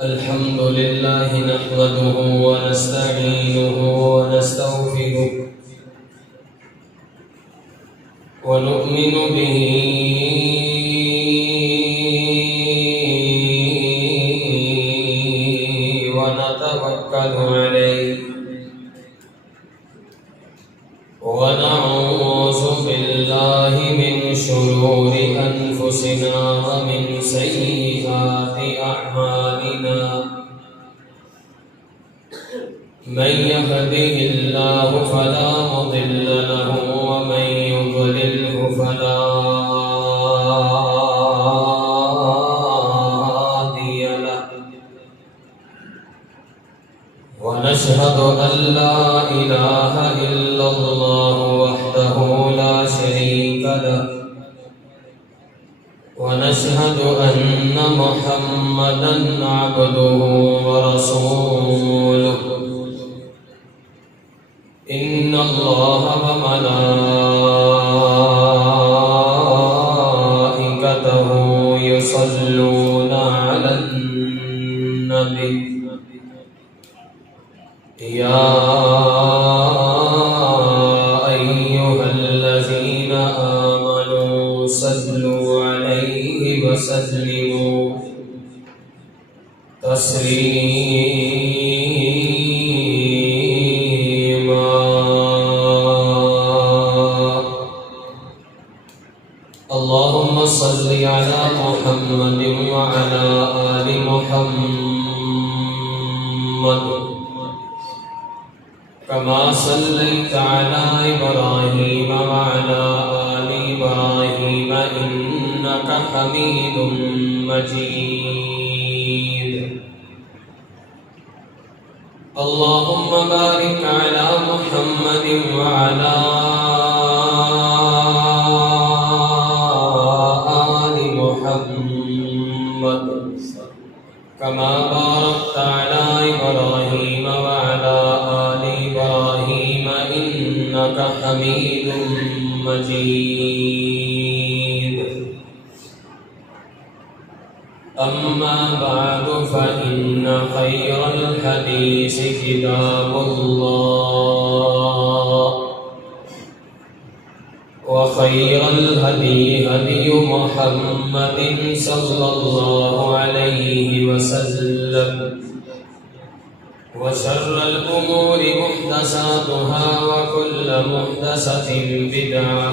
الحمد لله نحمده ونستعينه ونستغفره ونؤمن به ونتوكل عليه ونعوذ بالله من شرور أنفسنا ومن سيئات أعمالنا من يهده الله فلا مضل له ومن يضلله فلا هادي له ونشهد أن لا إله إلا الله وحده لا شريك له ونشهد أن محمدًا عبده ورسوله إن الله وملائكته يصلون على النبي يا أيها الذين آمنوا صلوا عليه وسلموا تسليما اللهم صل على محمد وعلى آل محمد كما صليت على إبراهيم وعلى آل إبراهيم إنك حميد مجيد اللهم بارك على محمد وعلى آل محمد كما باركت على إبراهيم وعلى آل إبراهيم إنك حميد مجيد أما بعد فإن خير الحديث كتاب الله وخير الهدي هدي محمد صلى الله عليه وسلم وشر الأمور محدثاتها وكل محدثة بدعة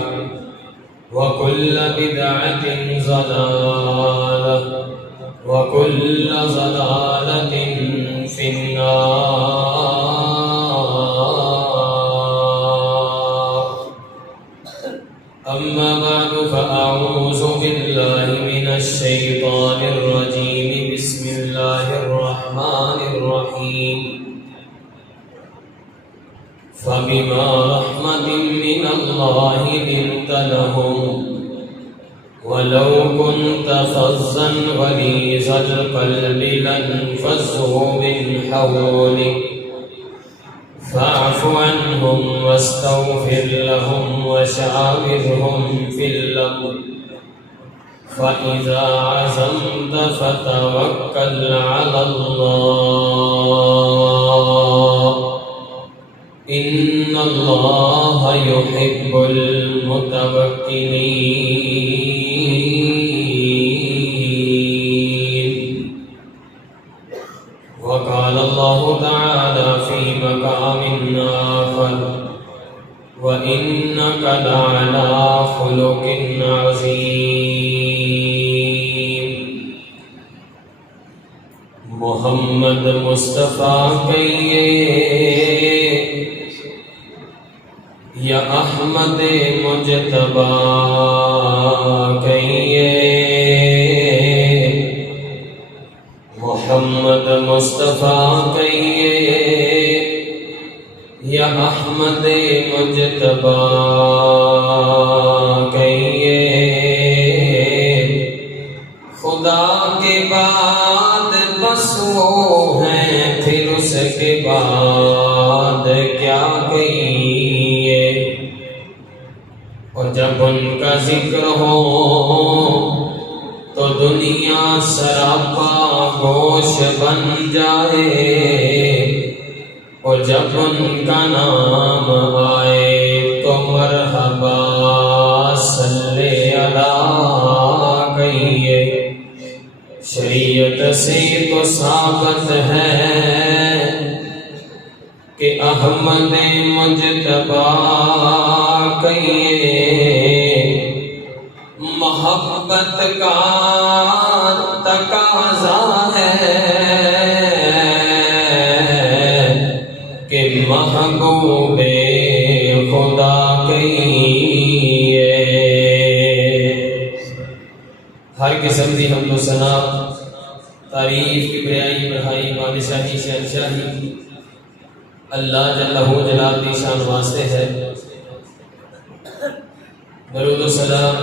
وكل بدعة ضلالة وكل ضلالة في النار أما بعد فأعوذ بالله من الشيطان الرجيم بسم الله الرحمن الرحيم فبما رحمة من الله لنت لهم ولو كنت فظا غليظ القلب لانفضوا من حولك فاعف عنهم واستغفر لهم وشاورهم في الأمر فإذا عزمت فتوكل على الله إن الله يحب المتوكلين وقال الله تعالى في مقام آخر وإنك لعلى خلق عظيم محمد مصطفیٰ کہیے یا احمد مجتبیٰ کہیے محمد مصطفیٰ کہیے یا احمد مجتبیٰ کہیے خدا کے بعد بس وہ ہیں پھر اس کے بعد کیا کہیے اور جب ان کا ذکر ہو دنیا سراپا گوش بن جائے، اور جب ان کا نام آئے تو مرحبا صلی اللہ کہیے۔ شریعت سے تو ثابت ہے کہ احمد مجتبی کہیے، محبت کا تقاضا ہے کہ محبوب خدا کہیے۔ ہر قسم کی حمد و ثنا، تعریف، کبریائی، بڑائی، بادشاہی، شہنشاہی اللہ جل جلالہ کی شان واسطے ہے۔ درود و سلام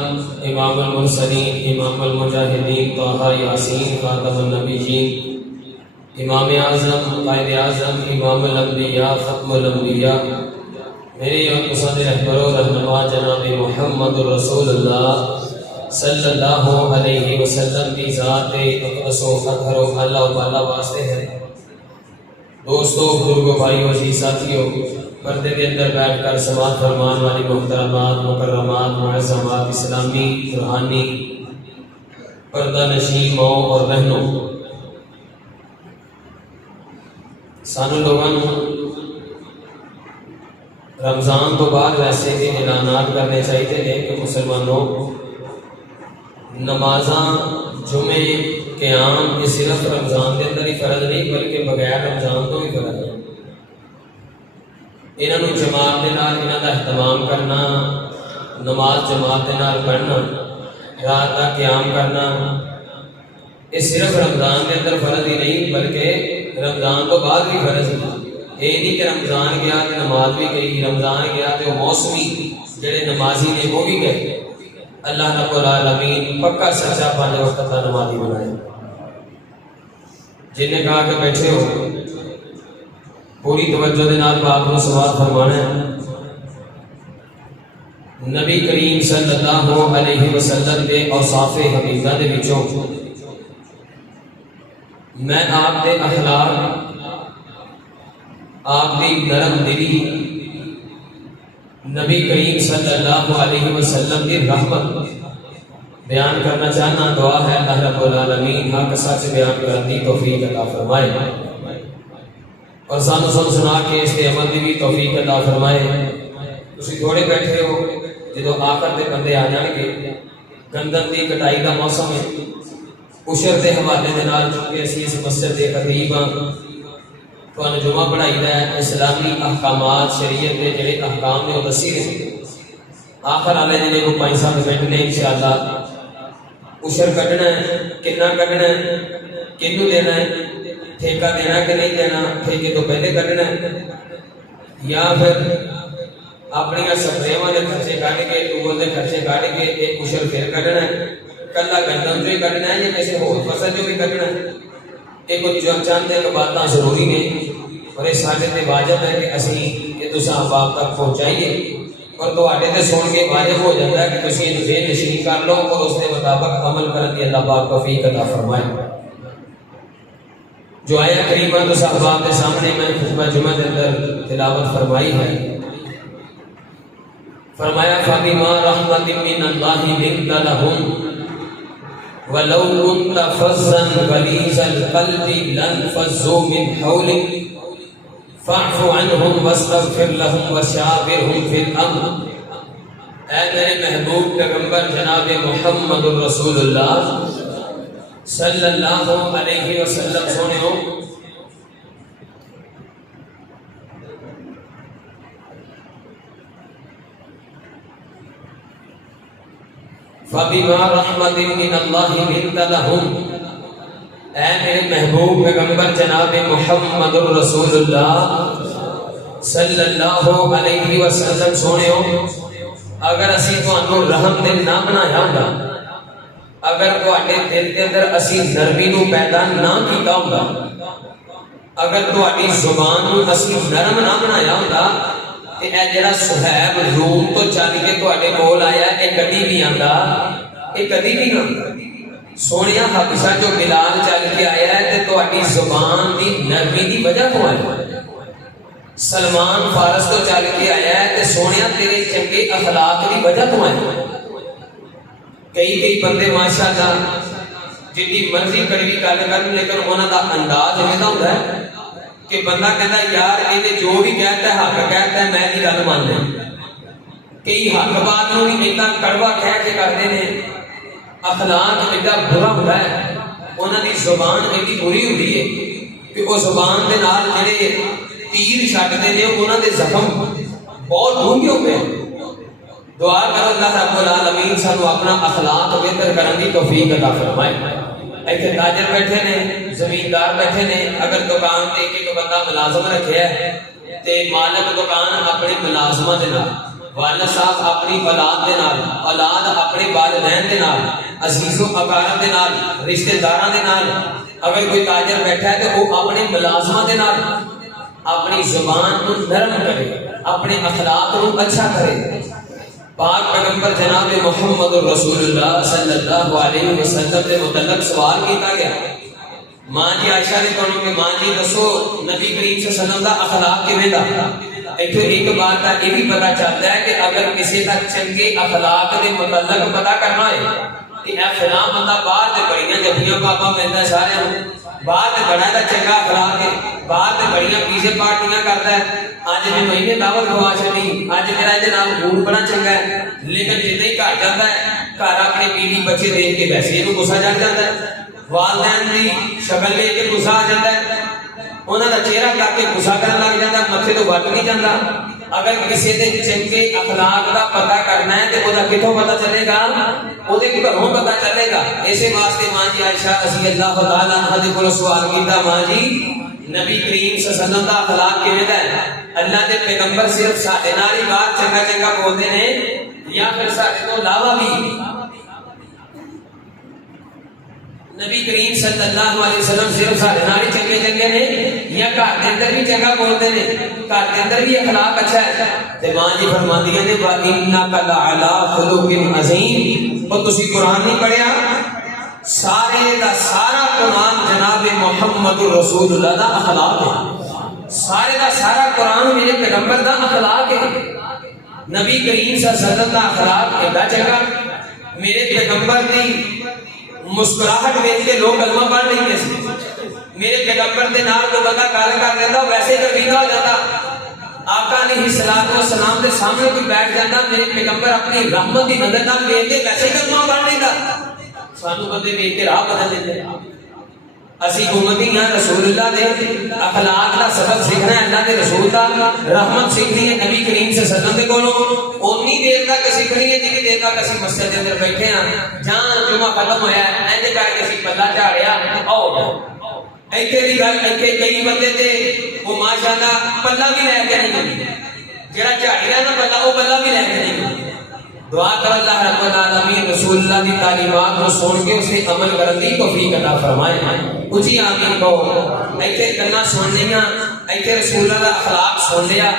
امام المرسلین، امام المجاہدین، طٰہٰ یاسین، خاتم النبیین، امام اعظم، قائد اعظم، امام الانبیاء، ختم الانبیاء، میرے اور اسد رہبر و رہنما جناب محمد رسول اللہ صلی اللہ علیہ وسلم کی ذات اقدس و اطہر و اعلی و بالا واسطے ہے۔ دوستو، بزرگوں، بھائیوں، عزیز ساتھیوں، پردے کے اندر بیٹھ کر سماعت فرمان والی محترمات، مکرمات، معظمات، اسلامی، روحانی پردہ نشین ماں اور بہنوں، سانو لوگوں رمضان تو بعد ویسے کے اعلانات کرنے چاہیے ہیں کہ مسلمانوں نمازاں جمعے قیام یہ صرف رمضان کے اندر ہی فرض نہیں بلکہ بغیر رمضان تو بھی فرض ہے۔ انہوں جماعت کے نال انہوں کا اہتمام کرنا، نماز جماعت کے نال پڑھنا، رات کا قیام کرنا، یہ صرف رمضان کے اندر فرض ہی نہیں بلکہ رمضان تو بعد بھی فرض ہے۔ یہ نہیں کہ رمضان گیا تو نماز بھی گئی، رمضان گیا تو موسمی جڑے نمازی نے وہ بھی گئے۔ اللہ رب العالمین پکا سچا 5 وقت کا نمازی بنائے۔ جن نے کہا کہ بیٹھے ہو پوری توجہ دے نال باپ کو سوال فرمانا ہے۔ نبی کریم صلی اللہ علیہ وسلم کے اوصاف حقیقہ دے وچوں میں آپ دے اخلاق، آپ دی نرم دلی، نبی کریم صلی اللہ علیہ وسلم کی رحمت بیان کرنا چاہنا۔ دعا ہے اللہ رب العالمین حق سچ بیان کرنے کی توفیق عطا فرمائے، اور سانو سنا کے اس کے عمل کی بھی توفیق عطا فرمائے۔ تسی تھوڑے بیٹھے ہو، جدو آخر دے بندے آ جان گے، گندم کی کٹائی کا موسم ہے، عشر کے حوالے دے نال چونکہ اسی اس مسجد کے خطیب ہاں، تو جمعہ پڑھائی دا ہے، اسلامی احکامات شریعت کے جڑے احکام نے وہ دسی رہے۔ آخر والے جڑے کو 5-7 منٹ نے انشاءاللہ عشر کڈنا ہے، کتنا کڈنا ہے، کنوں دینا ہے، ٹھیکہ دینا کہ نہیں دینا، ٹھیکے تو پہلے کڈنا ہے، یا پھر اپنی سپریواں دے خرچے کڈ کے ٹوبل دے خرچے کڈ کے ایک عشر پھر کڈنا ہے، کلا گندم جو ہی کڈنا ہے یا کسی ہور فصل جو بھی کڈنا ہے۔ یہ کچھ چند ایک باتاں ضروری نے اور یہ سارے تے واجب ہے کہ اسی کہ تساں احباب تک پہنچائیے، اور تواڈے تے سن کے واجب ہو جاتا ہے کہ تسی یہ ذہن نشین کر لو اور اس کے مطابق عمل کرنے کی اللہ پاک توفیق عطا فرمائے۔ جو آیا کریمہ تو صحابہ کے سامنے میں خطبہ جمعہ کے اندر تلاوت فرمائی ہے، فرمایا فَبِمَا رَحْمَةٍ مِّنَ اللَّهِ لِنتَ لَهُمْ وَلَوْ كُنْتَ فَظًّا غَلِيظَ الْقَلْبِ لَانفَضُّوا مِنْ حَوْلِكَ فَاعْفُ عَنْهُمْ وَاسْتَغْفِرْ لَهُمْ وَشَاوِرْهُمْ فِي الْأَمْرِ۔ اے میرے محبوب پیغمبر جناب محمد رسول اللہ صلی اللہ علیہ وسلم سونے ہو، فَبِمَا رَحْمَةٍ مِّنَ اللَّهِ لِنتَ لَهُمْ، اے میرے محبوب پیغمبر جناب محمد رسول اللہ صلی اللہ علیہ وسلم سونے ہو، اگر اسی تانوں رحم دل نہ بنایا ہوندا، اگر تواڈے دل کے اندر اسی نرمی نو پیدا نہ کیتا ہوندا، اگر تواڈی زبان نو اسی نرم نہ بنایا ہوندا، کہ اے جڑا صہیب روم تو چل کے تواڈے کول آیا اے کدی نہیں آندا، اے کدی نہیں آندا۔ سونیا حبشہ جو بلال چل کے آیا ہے تے تہاڈی زبان دی نرمی دی وجہ تو آیا ہے۔ سلمان فارس تو چل کے آیا ہے تے سونیا تیرے چنگے اخلاق دی وجہ تو آیا ہے۔ کئی بندے ماشاءاللہ جتنی مرضی کڑوی گل کرن لیکن انہاں دا انداز ایویں ہوندا ہے کہ بندہ کہتا ہے یار یہ جو بھی کہتا ہے حق کہتا ہے میں نہیں گل ماننا۔ کئی حق بات نوں بھی اتنا کڑوا کہہ کے کرتے ہیں، اخلاق ایڈا برا ہوتا ہے، انہاں دی زبان ایڈی بری ہوتی ہے کہ وہ زبان دے نال جڑے تیر چھڈتے ہیں انہاں دے زخم بہت ڈونگے ہوتے ہیں۔ دعا کرو اللہ رب العالمین سانو اپنا اخلاق بہتر کرنے کی توفیق عطا فرمائے۔ ایتھے تاجر بیٹھے نے، زمیندار بیٹھے نے، اگر دکان تے ایک بندہ ملازم رکھیا ہے تے مالک دکان اپنے ملازماں دے نال، والد صاحب اپنی اولاد دے نال، اولاد اپنے والدین دے نال، عزیز و اقارب دے نال، رشتہ داراں دے نال، اگر کوئی تاجر بیٹھا ہے تے وہ اپنے ملازماں دے نال اپنی زبان کو نرم کرے، اپنے اخلاق کو اچھا کرے۔ پاک پیغمبر جناب محمد رسول اللہ صلی اللہ علیہ وسلم کے متعلق سوال کیتا گیا، ماں جی عائشہ نے کہا کہ ماں جی دسو نبی کریم صلی اللہ علیہ وسلم دا اخلاق کیویں دا؟ ایک بات کا یہ بھی پتا چلتا ہے کہ اگر کسی کا چنگے اخلاق کے متعلق پتا کرنا ہے کہ اے فلاں بندہ باہر تے بڑیاں جفیاں پاپا ملتا سارے باہر تے بڑا دا چنگا اخلاق ہے، باہر تے بڑیاں پیزے پارٹیاں کرتا ہے، اج میں مہینے دعوت کھوا چھڈی، اج میرا یہ نام موڈ بڑا چنگا ہے، لیکن جتنے ہی گھر جاتا ہے گھر اپنے بیوی بچے دیکھ کے ویسے ہی غصہ چڑھ جاتا ہے، والدین کی شکل دیکھ کے غصہ آ جاتا ہے، انہوں کا چہرہ کر کے غصہ کرنے لگ جاتا ہے، متھے تو وٹ نہیں جاتا۔ اگر کسی کے چنگے اخلاق کا پتا کرنا ہے تو وہ کتوں پتا چلے گا؟ وہ گھروں پتا چلے گا۔ اسی واسطے ماں جی عائشہ رضی اللہ تعالیٰ عنہا دے کول سوال کیتا، ماں جی نبی کریم صلی اللہ علیہ وسلم کا اخلاق کیویں دا ہے؟ اللہ کے پیغمبر صرف ساڈے نال ہی بات چنگا چنگا بولتے ہیں یا پھر ساڈے تو علاوہ بھی؟ نبی کریم صلی اللہ علیہ وسلم صرف سارے نال ہی چنگے چنگے نے یا گھر کے اندر بھی چنگا بولتے ہیں، گھر کے اندر بھی اخلاق اچھا ہے؟ تے ماں جی فرماندیاں نے وَإِنَّكَ لَعَلَىٰ خُلُقٍ عَظِيمٍ۔ اور تسی قرآن نہیں پڑھیا؟ سارے دا سارا قرآن جناب محمد رسول اللہ دا اخلاق ہے، سارے دا سارا قرآن میرے پیغمبر دا اخلاق ہے۔ نبی کریم صلی اللہ علیہ وسلم دا اخلاق ایڈا چنگا، میرے پیغمبر دی مسکراہٹ ویکھ کے لوگ کلمہ پڑھ لیندے سی، میرے پیغمبر دے نال جو بندہ گل کر لیتا ویسے گردیدہ ہو جاتا، آقا علیہ الصلوۃ والسلام دے سامنے کوئی بیٹھ جاتا، میرے پیغمبر اپنی رحمت دی نظر نال ویکھ کے ویسے کلمہ پڑھ لیتا۔ سانو بندے ویکھ کے راہ بدل دیندے، اسی امتی ہاں رسول اللہ دے اخلاق دا سبق سیکھنا ہے، اللہ دے رسول دا رحمت سیکھنی ہے نبی کریم صلی اللہ علیہ وسلم دے کولوں، اونی دیر تک سیکھنی ہے جتنی دیر تک اسی مسجد دے اندر بیٹھے ہاں، جہاں جمعہ ختم ہویا ہے اینج کر کے اسی پلہ جھاڑیا آؤ ایتھے دی گل ایتھے کئی بندے تے وہ ماشاءاللہ پلہ بھی لے کے نہیں گئے، جڑا جھاڑیا نا پلہ وہ پلہ بھی لے کے نہیں گئے۔ دعا کر اللہ رب العالمین رسول اللہ کی تعلیمات کو سن کے اسے عمل کرنے کی توفیق عطا فرمائے۔ اچھی آمین کہو۔ ایتھے گلاں سن لیاں، ایتھے رسول اللہ کا اخلاق سن لیا،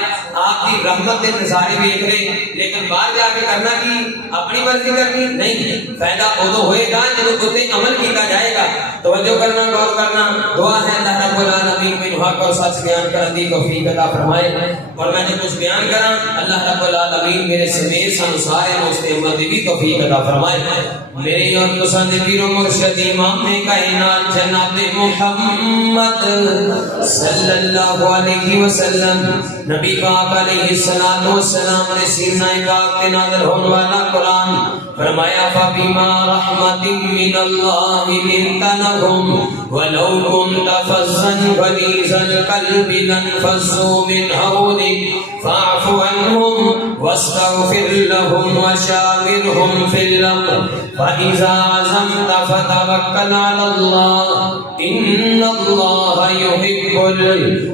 آپ کی رحمت کے نظارے دیکھ لے، لیکن باہر جا کے کرنا کی اپنی مرضی کرنی نہیں، فائدہ ادو ہوئے گا جب اتنے عمل کیا جائے گا۔ توجہ کرنا، غور کرنا، دعا ہے اللہ رب العالمین میں حق اور سچ بیان کرنے کی توفیق عطا فرمائے۔ اور میں نے کچھ بیان کرا، اللہ رب العالمین میرے سمیت سانو سارے مسلم عمل دی بھی توفیق عطا فرمائے۔ میری اور تساں دے پیر و مرشد امام کائنات جناب محمد صلی اللہ علیہ وسلم نبی پاک علیہ الصلوۃ والسلام نے سینہ پاک تے نازل ہونے والا قرآن فرمایا فبما رحمت من اللہ لنت لهم ولو كنت فظا غليظ القلب لانفضوا من حولك فاعف عنهم واستغفر لهم وشاورهم في الامر فاذا عزمت فتوكل على الله ان الله يحب المتوکلین۔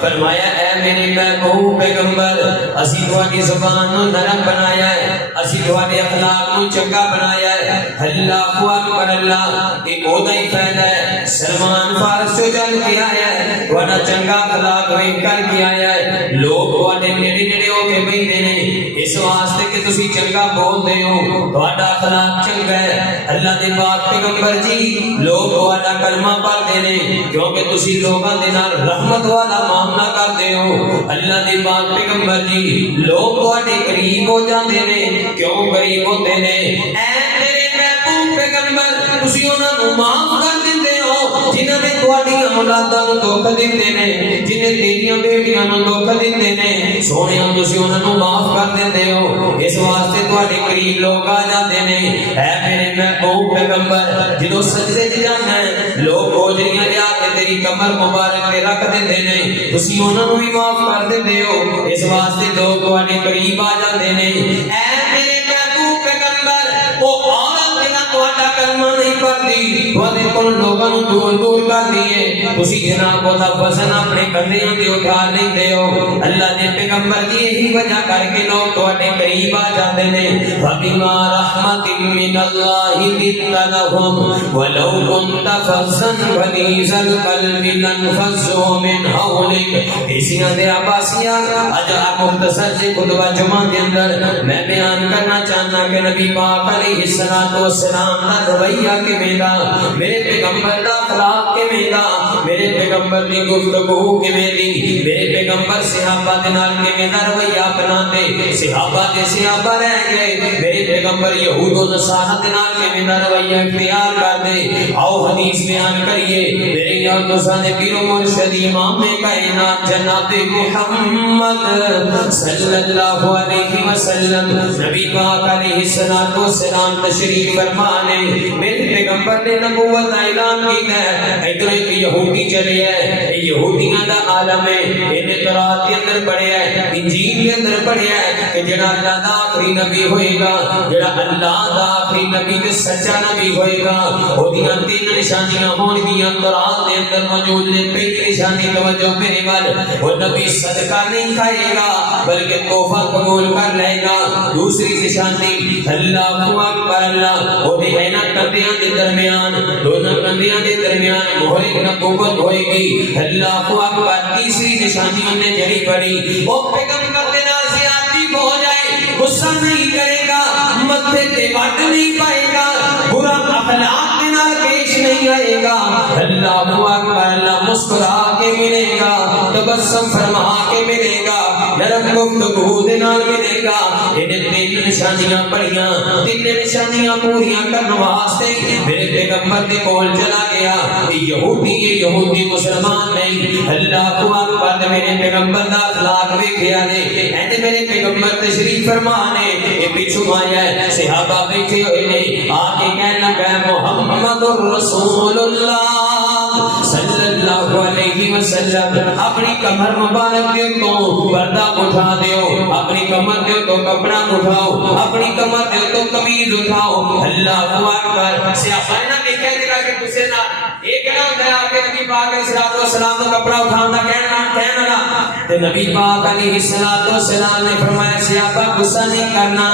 فرمایا اے میرے محبوب پیغمبر اسی تہاڈی زبان نو نرم بنایا ہے، اسی تہاڈے اخلاق نو چنگا بنایا ہے۔ اللہ اکبر اللہ، یہ اودا ہی فائدہ ہے، سلمان فارس سے چل کے آیا ہے تھوڑا چنگا اخلاق ویکھ کر کے آیا ہے لوگ تھوڑے نیڑے نیڑے ہو کے بیٹھے نے اس واسطے کہ تسی چنگا بولتے ہو تھوڑا اخلاق چنگا ہے اللہ دے پاک پیغمبر جی لوگ تھوڑا کلمہ پڑھتے نے کیونکہ تسی لوگاں دے نال رحمت والا معاملہ کرتے ہو اللہ دے پاک پیغمبر جی لوگ تھوڑے قریب ہو جاندے نے کیوں قریب ہوتے نے اے میرے محبوب پیغمبر تسی انہاں نوں معاف کر دیندے ہو جنہاں نے تواڈیاں اولاداں نوں دکھ دتے نے جنہیں تیریاں بیٹیاں نوں دکھ دتے نے سونےاں تسی انہاں نوں معاف کر دیندے ہو اس واسطے تواڈے قریب لوگ آ جاندے نے اے میرے محبوب پیغمبر جدوں سجدے وچ جانا ہے لوگ گوجریاں لیا کے تیری کمر مبارک تے رکھ دیندے نے تسی انہاں نوں بھی معاف کر دیندے ہو اس واسطے لوگ تواڈے قریب آ جاندے نے اے میرے محبوب پیغمبر او عورت جنہاں تواڈا کلمہ نہیں پڑھدی تواڈے کول لوگاں نوں دور دور کر دیے تسی جناب دا وزن اپنے کندھیاں تے اٹھا نہیں دیو اللہ دے پیغمبر دی یہی وجہ کر کے لوگ تواڈے قریب آ جاندے نے فبما رحمت من اللہ لنت لهم ولو كنت فظا غليظ القلب لانفضوا من حولك اسیاں دے عباسیہ اج مختصر سے خطبہ جمعہ دے اندر میں بیان کرنا چاہنا کہ نبی پاک علیہ الصلوۃ والسلام دا رویہ کیویں دا میرے پیغمبر دا اخلاق کیویں دا میرے پیغمبر دی گفتگو کیویں دی میرے پیغمبر صحابہ دے نال کیویں دا رویہ اپناتے صحابہ دے صحابہ رہ گئے میرے پیغمبر یہود و نصارا دے نال کیویں دا رویہ اختیار کر دے آؤ حدیث بیان کریے میرے یاد دوستاں دے پیر و مرشد امام کائنات جناب محمد صلی اللہ علیہ وسلم نبی پاک علیہ الصلوۃ والسلام تشریف فرمانے میرے پیغمبر نے نبوت کا اعلان کیتا ہے ادھر ایک یہودی چلے ہے یہودیاں دا عالم ہے انہیں تورات کے اندر پڑھیا ہے انجیل کے اندر پڑھیا ہے کہ جڑا اللہ دا آخری نبی ہوئے گا جڑا اللہ دا آخری نبی تے سچا نبی ہوئے گا اودیاں تین نشانیاں ہون گیاں تورات دے اندر موجود نے پہلی نشانی توجہ میرے وال وہ نبی صدقہ نہیں کھائے گا بلکہ تحفہ قبول کر لے گا دوسری نشانی اللہ اکبر اللہ وہ دے نا کندیاں دے درمیان دونوں کندیاں دے درمیان مہر نبوت ہوئے گی اللہ اکبر تیسری نشانی انہیں جڑی پڑی وہ پیغمبر دے نال زیادتی ہو جائے غصہ نہیں کرے گا متھے تے وٹ نہیں پائے گا برا اخلاق دے نال پیش نہیں آئے گا اللہ اکبر اللہ مسکرا کے ملے گا تبسم فرما کے ملے گا نرم گفتگو دے نال ملے گا انہیں تین نشانیاں پڑھیاں تین نشانیاں پوریاں کرنے واسطے میرے پیغمبر دے کول چلا گیا یہودی مسلمان نہیں اللہ اکبر میرے پیغمبر دا اخلاق ویکھیا نے اینڈ میرے پیغمبر تشریف فرمانے یہ پیچھے آیا ہے صحابہ بیٹھے ہوئے نے آ کے کہنے لگا محمد رسول اللہ صلی اللہ علیہ وسلم اپنی کمر مبارک دے تو پردہ اٹھا دیو اپنی کمر دے تو کپڑا اٹھاؤ اپنی کمر دے تو قمیض اٹھاؤ اللہ اکبر صحابہ نے کہنے لگا کہ تسے نہ ایک نہ ہوتا ہے آپ کے نبی پاک علیہ السلام کا کپڑا اٹھانا کہنا تے نبی پاک علیہ السلام نے فرمایا صحابہ غصہ نہیں کرنا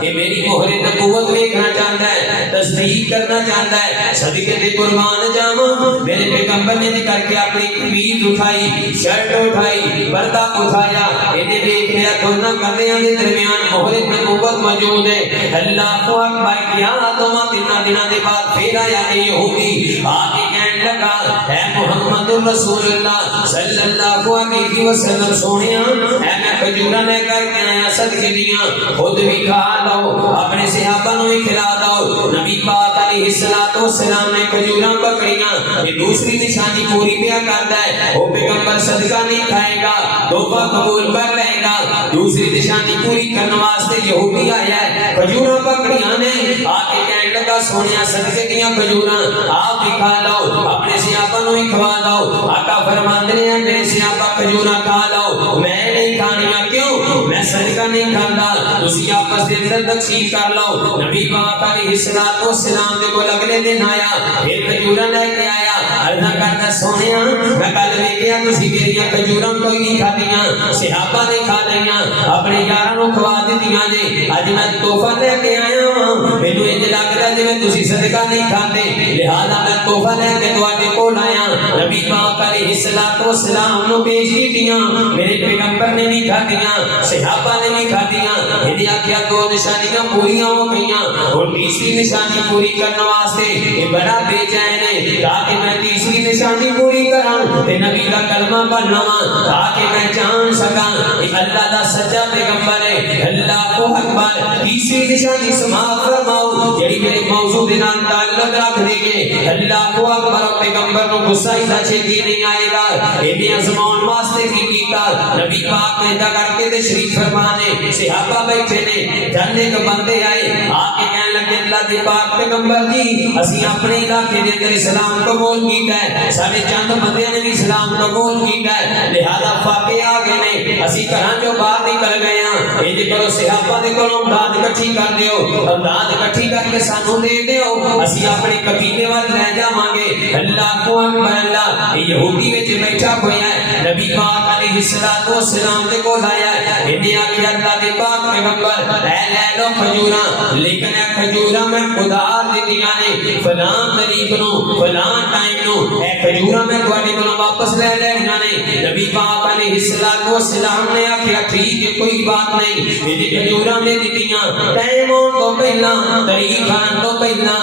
کہ میری مہر نبوت دیکھنا چاہتا ہے تصدیق کرنا چاہتا ہے صدقے تے قربان جاواں میرے پیغمبر نے کر کے اپنی قمیض اٹھائی شرٹ اٹھائی پردہ اٹھایا انہیں دیکھ لیا دونوں کندھیاں دے درمیان مہر نبوت موجود ہے اللہ اکبر کیا دوما تین دنوں دے بعد پھر آیا یہودی آ کے کہنے لگا اے محمد رسول اللہ صلی اللہ علیہ وسلم سونیا اے میں کھجوراں لے کر کے آیا صدقے دیاں خود بھی کھا لو اپنے صحابہ نوں بھی کھلا دو نبی پاک علیہ الصلوۃ والسلام نے کھجوراں پکڑیاں یہ دوسری نشانی پوری پیا کرتا ہے وہ پیغمبر صدقہ نہیں کھائے گا تحفہ قبول کر لے گا دوسری نشانی پوری کرنے واسطے یہودی آیا ہے کھجوراں پکڑیاں نے آ کے کہنے لگا سونیا صدقے دیاں کھجوراں آپ بھی کھا لو اپنے صحابہ نوں بھی کھوا دو آقا فرماندے ہیں میرے صحابہ کھجوراں کھا لو میں نہیں کھانیاں کیوں میں صدقہ نہیں کھاندا تسی آپس دے اندر تقسیم کر لو نبی پاک علیہ الصلوۃ والسلام دے کول اگلے دن آیا پھر کھجوراں لے کے آیا عرض کرتا سونیا میں کل ویکھیا تسی میریاں کھجوراں کوئی نہیں کھادیاں صحابہ نے کھا لیاں اپنے یاراں نوں کھوا دتیاں نے اج میں تحفہ لے کے آیا ہاں مینوں انج لگدا جویں تسی صدقہ نہیں کھاندے لہذا میں تحفہ لے کے تواڈے کول آیا نبی پاک علیہ الصلوۃ والسلام نو پیش کیتیاں میرے پیغمبر نے نہیں کھادیاں صحابہ نے نہیں کھادیاں انہیں آخیا دو نشانیاں پوریاں ہو گئیاں اور تیسری نشانی پوری کرنے واسطے یہ بڑا بے چین ہے تاکہ میں تیسری نشانی پوری کراں تے نبی کا کلمہ پڑھنا تاکہ میں جان سکاں کہ اللہ دا سچا پیغمبر ہے اللہ اکبر تیسری نشانی سماعت فرماؤ جڑی میرے موضوع دے نال تعلق رکھ دے گے اللہ اکبر پیغمبر کو غصہ ہی چھتی نہیں آئے گا انہیں آزماؤن واسطے کی کیتا نبی پاک نے دا کر کے تشریف فرمانے صحابہ بیٹھے نے جاننے کے بندے آئے آکے کہنے لگے اللہ دے پاک پیغمبر جی اسی اپنے علاقے دے اندر اسلام قبول کیتا ہے سارے چند بندے نے بھی اسلام قبول کیتا ہے لہذا فاقے آگے نے اسی گھراں جو باہر نکل گئے ہیں انج کرو صحابہ دے کولوں امداد اکٹھی کر دیو امداد اکٹھی کر کے سانوں دے دیو اسی اپنے قبیلے وال لے جاواں گے اللہ کو اکبر اللہ یہودی وچ بیٹھا ہویا ہے نبی پاک علیہ الصلوۃ والسلام دے کول آیا ہے انہیں آکھیا اللہ دے پاک پیغمبر اے لے لو کھجوراں لیکن اے کھجوراں میں ادھار دتیاں نے فلاں تاریخ نو فلاں ٹائم نو اے کھجوراں میں تواڈے کولوں واپس لے لینیاں نے نبی پاک علیہ الصلوۃ والسلام نے آکھیا ٹھیک ہے کوئی بات نہیں یہ کھجوراں میں دتیاں ٹائم ہون تو پہلا تاریخ آن تو پہلا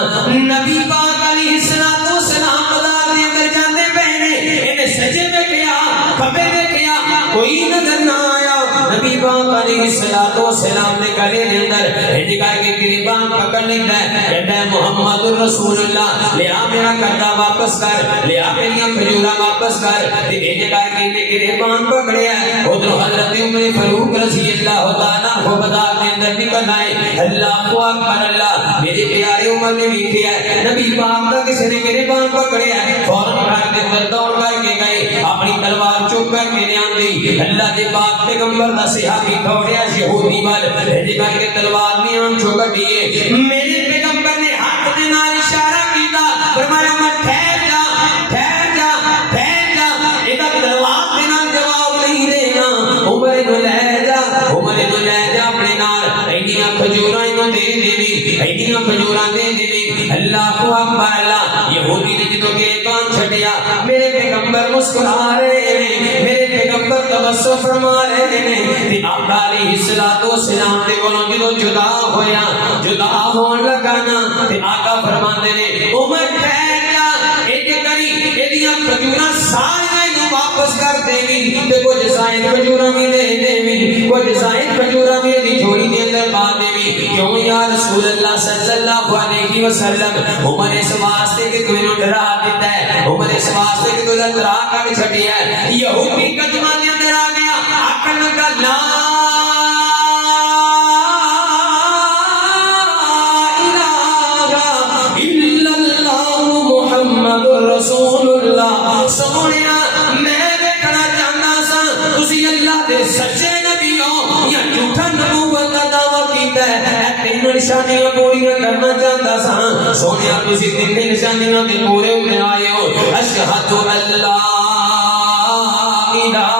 نبی پاک علیہ الصلوۃ والسلام بازار دے اندر جاندے پئے نے انہیں سجے ویکھیا کھبے ویکھیا کوئی نظر نہ آیا نبی پاک علیہ الصلوۃ والسلام نے گلے دے اندر ہج کر کے گریبان پکڑ لیندا ہے کہندا ہے محمد رسول اللہ لیا میرا کرتا واپس کر لیا میریاں کھجوراں واپس کر تے ہج کر کے نے گریبان پکڑیا ادھر حضرت عمر فاروق رضی اللہ تعالی عنہ بازار دے اندر نکل آئے اللہ اکبر اللہ میرے پیارے عمر نے ویکھیا نبی پاک دا کسی نے گریبان پکڑیا فوراً گھر دے اندر دوڑ کر کے گئے اپنی تلوار چک کر کے لے آندی اللہ دے پاک پیغمبر دا صحابی دوڑیا یہودی وال ہج کر کے تلوار نے آن چھو کٹیے میرے پیغمبر نے ہاتھ دے نال اشارہ کیتا فرمایا مت ٹھہر جا ٹھہر جا ٹھہر جا اے تلوار دے نال جواب نہیں دینا عمر نو لے جا عمر نو لے جا اپنے نال ایڈیاں کھجوراں نو دے دیوی ایڈیاں کھجوراں دے دیوی اللہ اکبر اللہ یہودی نے جدوں کے کان چھڈیا میرے پیغمبر مسکرا رہے ہیں میرے پیغمبر تبسم فرما رہے ہیں تے آقا علیہ الصلوۃ والسلام دے کولوں جدوں جدا ہویا جدا ہون لگا نا تے آقا فرماندے نے عمر ٹھہر جا ایک کری ایڈیاں کھجوراں ساریاں نوں واپس کر دیوی تے کچھ زائد کھجوراں بھی دے دیوی کچھ زائد کھجوراں بھی دی جھولی دے اندر پا دیوی کیوں یا رسول اللہ صلی اللہ علیہ وسلم عمر اس واسطے کہ تو انہوں ڈرا دیتا ہے عمر اس واسطے کہ تو ڈرا کر چھڈیا ہے یہودی کلمہ دے اندر آ گیا عقل کا لا الہ الا اللہ محمد رسول اللہ سونیا میں دیکھنا چاہنا سا تسی اللہ دے سچے نبی ہو یا جھوٹا نبوت کا دعویٰ کیتا ہے تین نشانیاں پوریاں کرنا چاہتا سا سونیا تسی تین نشانیاں دے پورے ہوتے آئے ہو اشہد اللہ الہ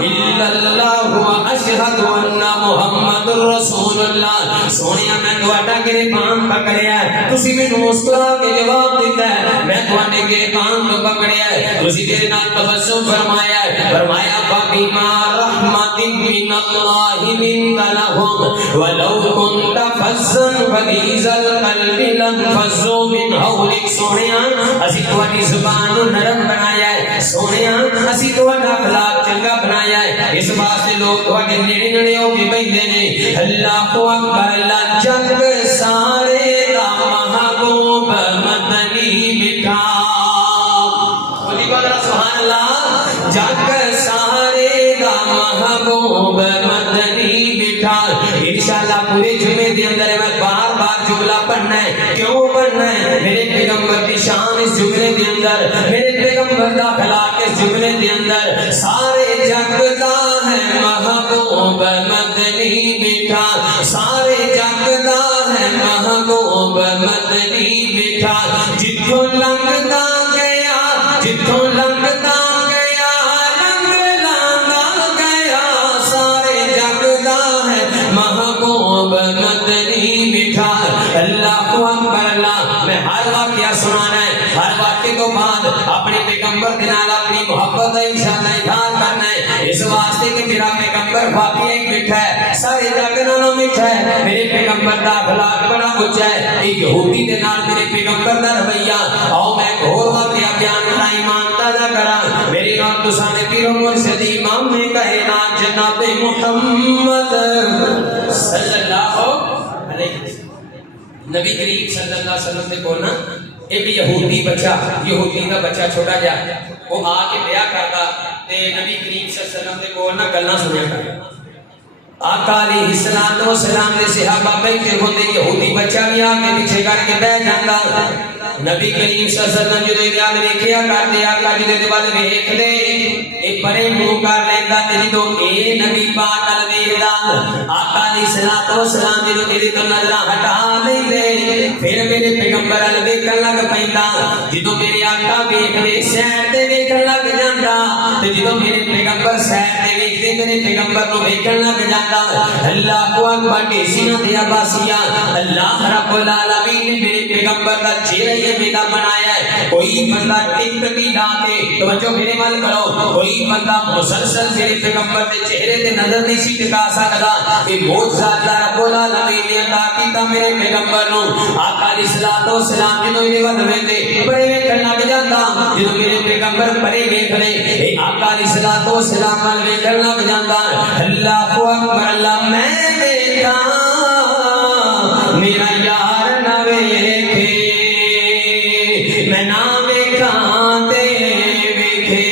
الا اللہ و اشہد ان محمد رسول اللہ سونیا میں تواڈا گریبان پکڑیا ہے تسی مینوں مسکرا کے جواب دیتا ہے میں تواڈے گریبان تو پکڑیا ہے تسی میرے نال تبسم فرمایا ہے فرمایا فبما رحمت من اللہ لنت لهم ولو كنت فظا غلیظ القلب لانفضوا من حولك سونیا اسی تواڈی زبان نو نرم بنایا ہے سونیا اسی تواڈا اخلاق چنگا بنایا ہے اس واسطے لوگ تواڈے نیڑے نیڑے ہو کے بیٹھے نے اللہ اکبر اللہ جگ سارے دا محبوب مدنی بٹھا بولی بولا سبحان اللہ جگ سارے دا محبوب مدنی بٹھا انشاءاللہ پورے جمعے دے اندر میں بار بار جملہ پڑھنا ہے کیوں پڑھنا ہے میرے پیغمبر کی شان اس جملے دے اندر میرے پیغمبر دا اخلاق اس جملے دے اندر سارے جگ دا ہے محبوب مدنی بٹھا سارے جگ دا ہے محبوب مدنی بٹھا جتھوں لنگدا گیا میٹھا ہے، میرے پیغمبر دا اخلاق بڑا اونچا ہے، ایک یہودی دے نال میرے پیغمبر دا رویہ آؤ میں ایک اور واقعہ بیان کرا ایمان تازہ کرا میرے اور تساں دے پیر و مرشد امام کائنات جناب محمد صلی اللہ علیہ وسلم نبی کریم صلی اللہ علیہ وسلم نے کہنا ایک یہودی بچہ یہودی کا بچہ چھوٹا جا وہ آ کے بیاہ کرتا تے نبی کریم صلی اللہ علیہ وسلم نے کہنا گلاں سنیا کرتا آقا علیہ السلام دے صحابہ بیٹھے ہوتے یہودی بچہ بھی آگے پیچھے کر کے بیٹھ جاتا نبی کریم صلی اللہ علیہ وسلم جو دے آگے دیکھیا کرتے آقا جی دے والے ویکھ لے ایک بڑے منہ کر لیتا تے جدوں اے نبی پاک ال ویکھدا آقا علیہ السلام جدوں تیری تو نظراں ہٹا لیندے پھر میرے پیغمبر ال ویکھن لگ پیندا جدوں میرے آقا ویکھ لے سائڈ تے ویکھن لگ جاندا تے جدوں میرے پیغمبر سائڈ تے ویکھدے میرے پیغمبر نو ویکھن لگ جاندا اللہ کو اکبر کے سینہ دے عباسیہ اللہ رب العالمین نے میرے پیغمبر کا چہرہ یہ بیدا بنایا ہے کوئی بندہ ٹک ٹکی لا کے توجہ میرے مال کرو کوئی بندہ مسلسل میرے پیغمبر کے چہرے تے نظر نہیں سی ٹکا سکتا یہ معجزہ اللہ رب العالمین نے عطا کیتا میرے پیغمبر نو آقا علیہ الصلوۃ والسلام جنوں دے ود ویندے بڑے ویکھن لگ جاندا جدوں میرے پیغمبر پرے ویکھ لے اے آقا علیہ الصلوۃ والسلام ول ویکھن لگ جاندا اللہ کو اکبر اللہ میں دیکھا میرا یار نہ ویکھے میں نہ ویکھا تے ویکھے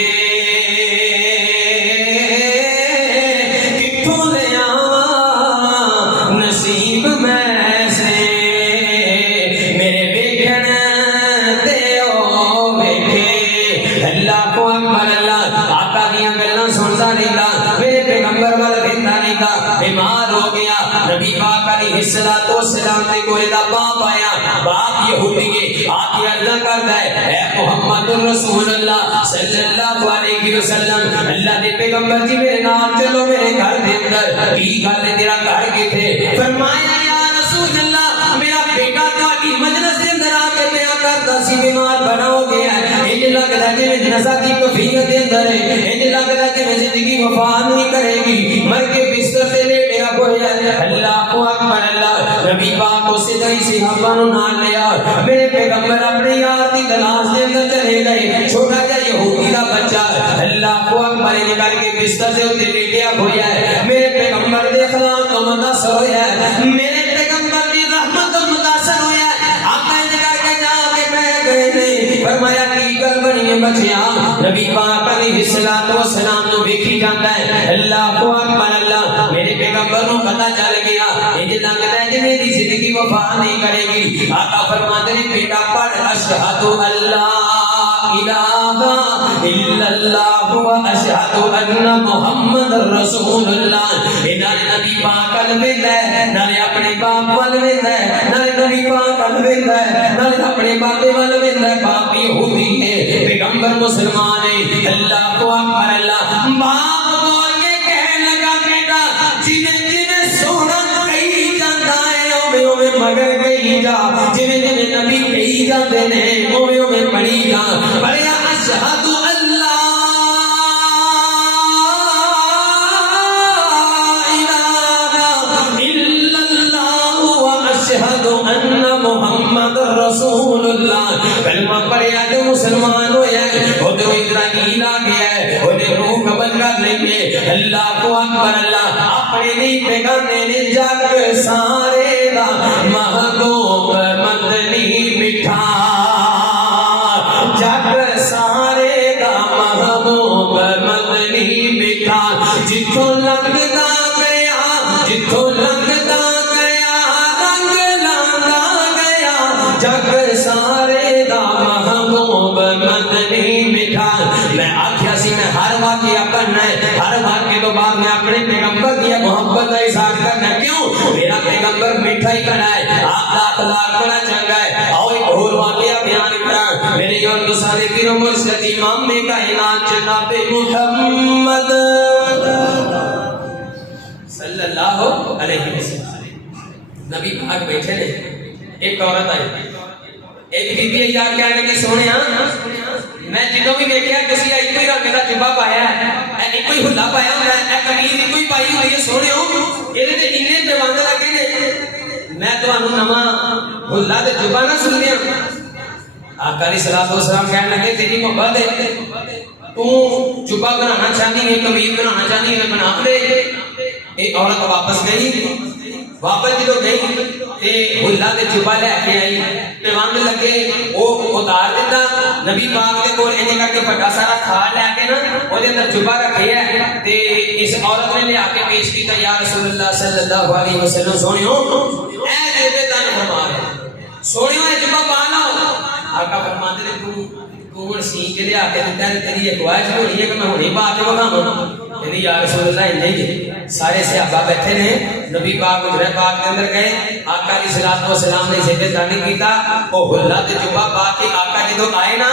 کتھوں لے آواں نصیب میں سے میرے ویکھن تے او ویکھے اللہ کو اکبر اللہ آقا دیاں گلاں سندا رہندا میرے پیغمبر ول ویندا رہندا بیمار ہو گیا نبی پاک علیہ الصلوۃ والسلام نے کوئی دا باپ آیا باپ یہودی کے آ کے عرض کردا ہے اے محمد رسول اللہ صلی اللہ علیہ وسلم اللہ دے پیغمبر جی میرے نال چلو میرے گھر دے اندر کی گل ہے تیرا گھر کتے فرمایا یا رسول اللہ میرا بیٹا تہاڈی مجلس دے اندر آ کے بیان کردا سی بیمار بڑا ہو گیا ہے انج لگدا جے نزا دی کفیت دے اندر ہے انج لگدا جے زندگی وفا نہیں کرے گی مر کے بستر تے لیٹیا ہویا ہے اللہ اکبر اللہ نبی پاک اس سے صحابہ نو نال لیا میرے پیغمبر اپنے یار دی تلاش دے اندر چلے گئے چھوٹا جا یہودی دا بچہ اللہ اکبر نے کر کے بستر سے اوتے لیٹیا ہویا ہے میرے پیغمبر دے اخلاق تو متاثر ہویا ہے میرے پیغمبر دی رحمت تو متاثر ہویا ہے آپ نے کر کے جا کے بیٹھ گئے فرمایا کی گل بنی ہے بچیا نبی پاک علیہ الصلوۃ والسلام نو ویکھی جاندا ہے اللہ اکبر اللہ میرے پیغمبر نو پتہ چل گیا انج لگدا ہے کہ میری زندگی وفا نہیں کرے گی آقا فرماتے ہیں بیٹا پڑھ اشہد اللہ الہ الا اللہ و اشہد ان محمد رسول اللہ انہاں نبی پاک ول ویندا ہے نالے اپنے باپ ول ویندا ہے نالے نبی پاک ول ویندا ہے نالے اپنے باپ ول ویندا ہے باپ یہودی ہے پیغمبر مسلمان ہے اللہ اکبر اللہ باپ بول کے کہنے لگا بیٹا جنہیں جنہیں سونا کہی جاتا ہے اوے اوے مگر کہی جا جنہیں جنہیں نبی کہی جاتے ہیں اوے اوے پڑھی جا پڑھیا اشہد اللہ الہ الا اللہ و اشہد ان محمد رسول اللہ کلمہ پڑھیا جو مسلمان ہویا ہے وہ تو اسرائیل آ گیا ہے وہ نے روح قبل کر لیں گے اللہ کو اکبر اللہ اپنے نہیں پیغانے نے جگ سارے دا محبوب مدنی مٹھا جگ سارے دا محبوب مدنی مٹھا جتوں لگدا گیا جتوں لگدا گیا رنگ لاندا گیا جگ سارے دا محبوب مدنی مٹھا میں آکھیا سی میں ہر واقعہ پڑھنا ہے ہر واقعے تو بعد میں اپنے پیغمبر کی محبت کا اظہار کرنا کیوں میرا پیغمبر میٹھا ہی بنا ہے آپ کا اخلاق بڑا چنگا ہے آؤ ایک اور واقعہ بیان کرا میرے اور دوسرے پیر و مرشد امام کائنات جناب محمد صلی اللہ علیہ وسلم نبی پاک بیٹھے نے ایک عورت آئی ایک بی بی یار کہنے لگی سونیا میں جدوں بھی دیکھیا کسی ایک کوئی رنگ دا جبا پایا ہے ایک کوئی ہلا پایا ہوندا ہے ایک قمیض کوئی پائی ہوئی ہے سونیو اے تے اننے دیوانگ لگے تمہوں نواں حلہ تے جبہ نہ سنیا آقا علیہ الصلوۃ والسلام کہنے لگے تیری محبت ہے تو جبہ بنانا چاہتی ہے قمیض بنانا چاہتی ہے بنا دے ایک عورت واپس گئی واپس جدو گئی تے حلہ تے جبہ لے کے آئی پیوند لگے وہ اتار دیتا نبی پاک کے کول انہیں کر کے بڑا سارا کھال لے کے نا وہ دے اندر جبہ رکھے ہے تے اس عورت نے لے آ کے پیش کیتا یا رسول اللہ صلی اللہ علیہ وسلم سونیو اے جبے تن فرما رہے سونیو اے جبہ پا لو آقا فرماتے تھے تو سی کے لے آ کے دیتا ہے تیری ایک خواہش ہونی ہے کہ میں ہونی پا کے بکھاواں یعنی یا رسول اللہ نہیں سارے صحابہ بیٹھے نے نبی پاک حجرہ پاک کے اندر گئے آقا علیہ الصلوۃ والسلام نے سجدے دانی کیتا او حلہ تے جبہ پا کے آقا جدو آئے نا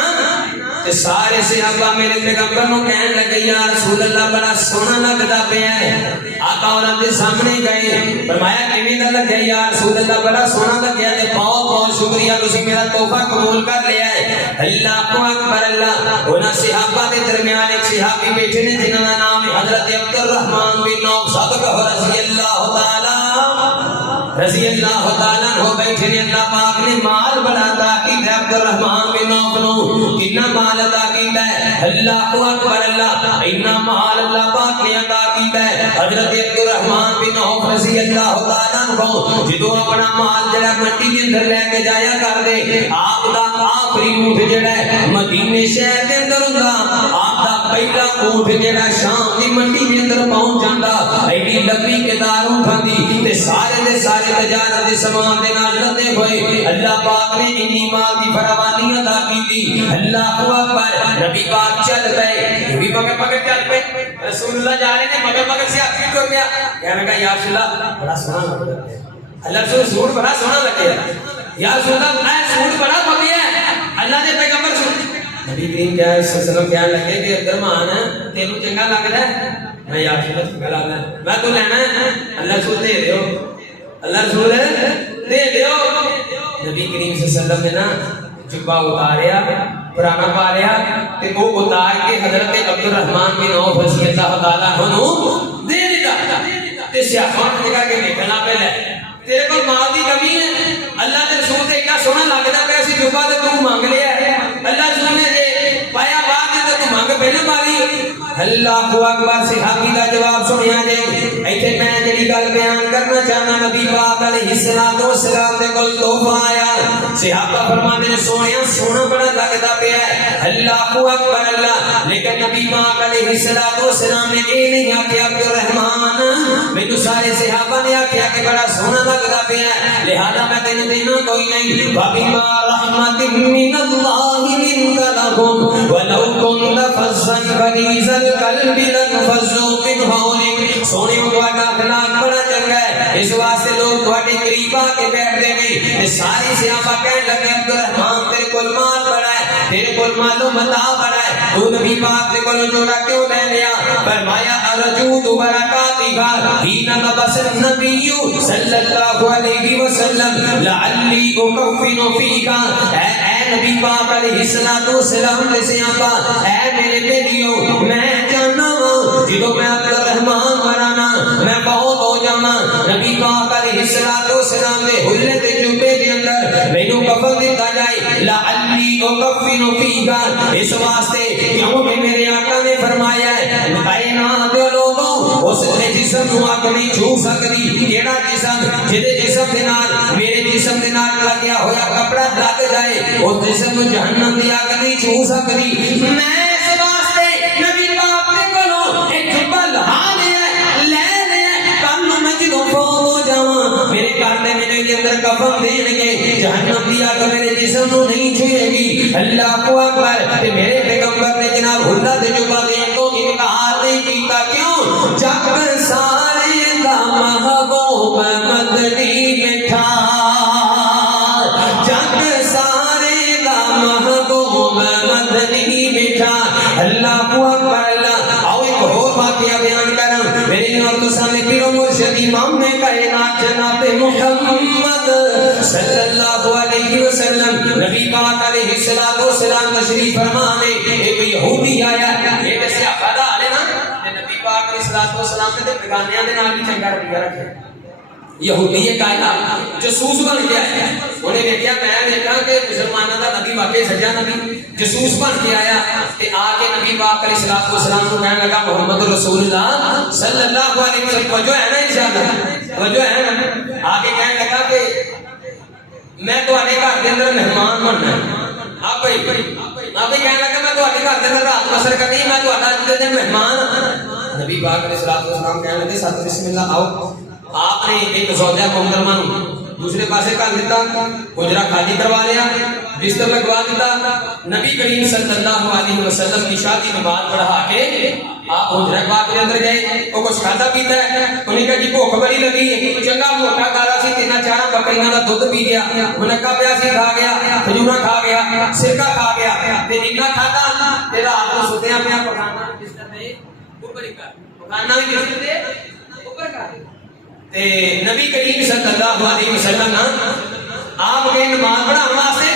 تے سارے صحابہ میرے پیغمبر نو کہن لگے یا رسول اللہ بڑا سونا لگدا پیا ہے آقا انہاں دے سامنے گئے فرمایا کیویں دا لگیا یا رسول اللہ بڑا سونا لگیا تے بہت بہت شکریہ تسی میرا تحفہ قبول کر لیا ہے اللہ اکبر اللہ انہاں صحابہ دے درمیان ایک صحابی بیٹھے نے جنہاں دا نام ہے حضرت عبد الرحمن بن عوف صدقہ رضی اللہ تعالی ہو بیٹھے نے اللہ پاک نے مال بڑا عطا کیتا ہے عبد الرحمن بن عوف نو کتنا مال عطا کیتا ہے اللہ اکبر اللہ اتنا مال اللہ پاک نے عطا کیتا ہے حضرت عبد الرحمن بن عوف رضی اللہ تعالی عنہ جدو اپنا مال جڑا منڈی کے اندر لے کے جایا کر دے آپ دا آخری اونٹ جڑا ہے مدینے شہر دے اندر ہوندا آپ دا پہلا اونٹ جڑا شام دی منڈی دے اندر پہنچ جاندا ایڈی لمبی قطار اونٹاں دی تے سارے دے سارے تجارت دے سامان دے نال لدے ہوئے اللہ پاک نے انی مال دی فراوانی عطا کیتی اللہ اکبر نبی پاک چل پئے بھی مگر مگر چل پئے رسول اللہ جا رہے ہیں مگر مگر سے آخری ٹر گیا کہنے لگا یا رسول اللہ بڑا سونا لگ رہا ہے اللہ رسول سوٹ بڑا سونا لگے یا رسول اللہ اے سوٹ بڑا پکیا ہے اللہ دے پیغمبر سوٹ نبی کریم کیا وسلم کہنے لگے کہ درمان تینوں چنگا لگ رہا ہے میں یا رسول اللہ چنگا لگ رہا ہے میں تو لینا ہے اللہ رسول دے دیو اللہ رسول دے دیو نبی کریم صلی اللہ علیہ وسلم نے نا جبہ اتاریا پرانا پا لیا تے وہ اتار کے حضرت عبد الرحمن بن عوف رضی اللہ تعالیٰ عنہ دے دیتا تے صحابہ نے کہا کہ دیکھنا پہلے تیرے کو مال دی کمی ہے اللہ کے رسول تے کیا سونا لگدا پیا سی جبہ تے تو مانگ لیا ہے اللہ رسول نے جے پایا بعد تے تو مانگ پہلے ماری اللہ اکبر صحابی کا جواب سنیا جے ایتھے میں جڑی گل بیان کرنا چاہنا نبی پاک علیہ الصلوۃ والسلام دے کول تحفہ آیا صحابہ فرماتے نے سونیا سونا بڑا لگدا پیا ہے اللہ اکبر اللہ لیکن نبی پاک علیہ الصلوۃ والسلام نے اے نہیں آکھیا عبد الرحمن مینوں سارے صحابہ نے آکھیا کہ بڑا سونا لگدا پیا ہے لہذا میں تینوں دینا کوئی نہیں وبما رحمت من اللہ منک لهم ولو كنت فظا غلیظ القلب لانفضوا من حولك سونے تہاڈا اخلاق بڑا چنگا ہے اس واسطے لوگ تہاڈے قریب آ کے بیٹھتے ہیں تے سارے صحابہ کہنے لگے عبد الرحمن تیرے کول مال بڑا ہے تیرے کول مال و متاع بڑا ہے تو نبی پاک دے کول جوڑا کیوں لے لیا فرمایا ارجو برکاتها حين لبس النبي صلی اللہ علیہ وسلم لعلی اکفن فیک اے نبی پاک علیہ الصلوۃ والسلام نے صحابہ اے میرے بیلیو میں جاننا جدو میں عبد الرحمن مرانا میں بہت ہو جانا نبی پاک علیہ الصلوۃ والسلام نے حلے تے جبے دے اندر مینوں کفن دتا جائے لعلی اکفن فیک اس واسطے کیونکہ میرے آقا نے فرمایا ہے کائنات دے لوگوں اس نے جسم نو اگ نہیں چھو سکتی کیڑا جسم جدے جسم دے نال میرے جسم دے نال لگیا ہویا کپڑا لگ جائے اس جسم نو جہنم دی اگ نہیں چھو سکتی میں اس واسطے نبی پاک دے کولوں ایک بل ہاں لے کل نو میں جدوں فوت ہو جاواں میرے گھر دے میرے اندر کفن دین گے جہنم دی اگ میرے جسم نو نہیں چھوئے گی اللہ اکبر تے میرے پیغمبر نے جناب حلہ تے جبہ دین تو انکار نہیں کیتا کیوں جگ سارے دا محبوب مدنی مٹھا جگ سارے دا محبوب مدنی مٹھا اللہ اکبر اللہ آؤ ایک اور واقعہ بیان کروں میرے اور تو سامنے پیرو مرشد امام نے کائنات جناب محمد صلی اللہ علیہ وسلم نبی پاک علیہ الصلوۃ والسلام تشریف فرما نے ایک یہودی آیا یہ کیسے آقا آلے نا نبی پاک علیہ الصلوۃ والسلام کے بیگانیاں دے نال بھی چنگا رویہ رکھے یہودی قائدہ جسوس بن گیا ہے، انہیں دیکھا میں دیکھا کہ مسلمانوں کا نبی واقعی سجا نبی جسوس بن کے آیا تے آ کے نبی پاک علیہ الصلوۃ والسلام کو کہنے لگا محمد رسول اللہ صلی اللہ علیہ وسلم توجہ ہے نا انشاءاللہ توجہ ہے نا، آ کے کہنے لگا کہ میں تواڈے گھر دے اندر مہمان بننا ہے، آپ ہی کہنے لگا میں تواڈے گھر دے اندر رات بسر کرنی ہے، میں تواڈا اج دے دن مہمان ہاں۔ نبی پاک علیہ الصلوۃ والسلام کہنے لگے ساتھ بسم اللہ آؤ، آپ نے ایک زوجہ محترمہ دوسرے پاسے کر دیتا، حجرہ خالی کروا لیا، بستر لگوا دیتا، نبی کریم صلی اللہ علیہ وسلم کی شادی نماز پڑھا کے آپ حجرہ پاک کے اندر گئے، وہ کچھ کھاتا پیتا ہے، انہیں کہا جی بھوک بڑی لگی، چنگا موٹا کالا سی تین چار بکریاں کا دودھ پی گیا، منکا پیاسی کھا گیا، کھجورا کھا گیا، سرکہ کھا گیا، تے اتنا کھاتا تے رات کو سوتیاں پیا پکانا بستر تے اوپر ہی کر پکانا بھی بستر تے اوپر کر تے نبی کریم صلی اللہ علیہ وسلم آپ گئے نماز پڑھانے واسطے،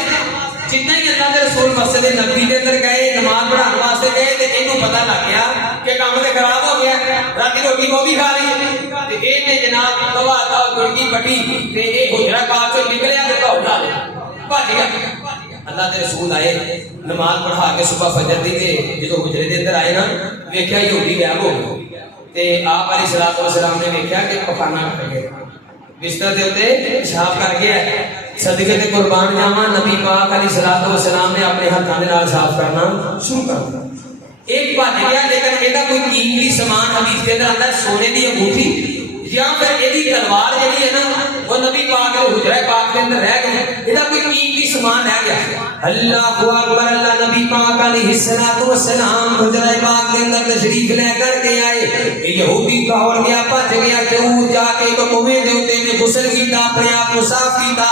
جتنا ہی اللہ کے رسول مسجد نبوی کے اندر گئے نماز پڑھانے واسطے گئے تے اینو پتہ لگ گیا کہ کام تے خراب ہو گیا، رات روٹی وہ بھی کھا لی تے اے نے جناب دوا دا گڑکی پٹی تے اے حجرہ پاک سے نکلیا تے دوڑ لا بھج گیا۔ اللہ کے رسول آئے نماز پڑھا کے صبح فجر دی تے جدوں حجرے دے اندر آئے نا ویکھیا یہودی غائب ہو گئے تے آپ علیہ الصلوۃ والسلام نے دیکھا کہ پخانا کر گیا، بستر دے اوتے پیشاب کر گیا، صدقے تے قربان جاواں نبی پاک علیہ الصلوۃ والسلام نے اپنے ہاتھاں دے نال صاف کرنا شروع کر دیا۔ ایک بات ہے لیکن ایڈا کوئی قیمتی سامان حدیث کے اندر آتا ہے سونے دی انگوٹھی یا پھر ایدی تلوار جڑی ہے نا وہ نبی پاک کے حجرہ پاک کے اندر رہ گئی، ایڈا کوئی قیمتی سامان رہ گیا۔ اللہ اکبر، اللہ نبی پاک علیہ الصلوۃ والسلام حجرہ پاک کے اندر تشریف لے کر کے آئے، یہودی دوڑ گیا بھج گیا ضرور جا کے تو کنویں دے اوتے نے غسل کیتا اپنے آپ کو صاف کیتا،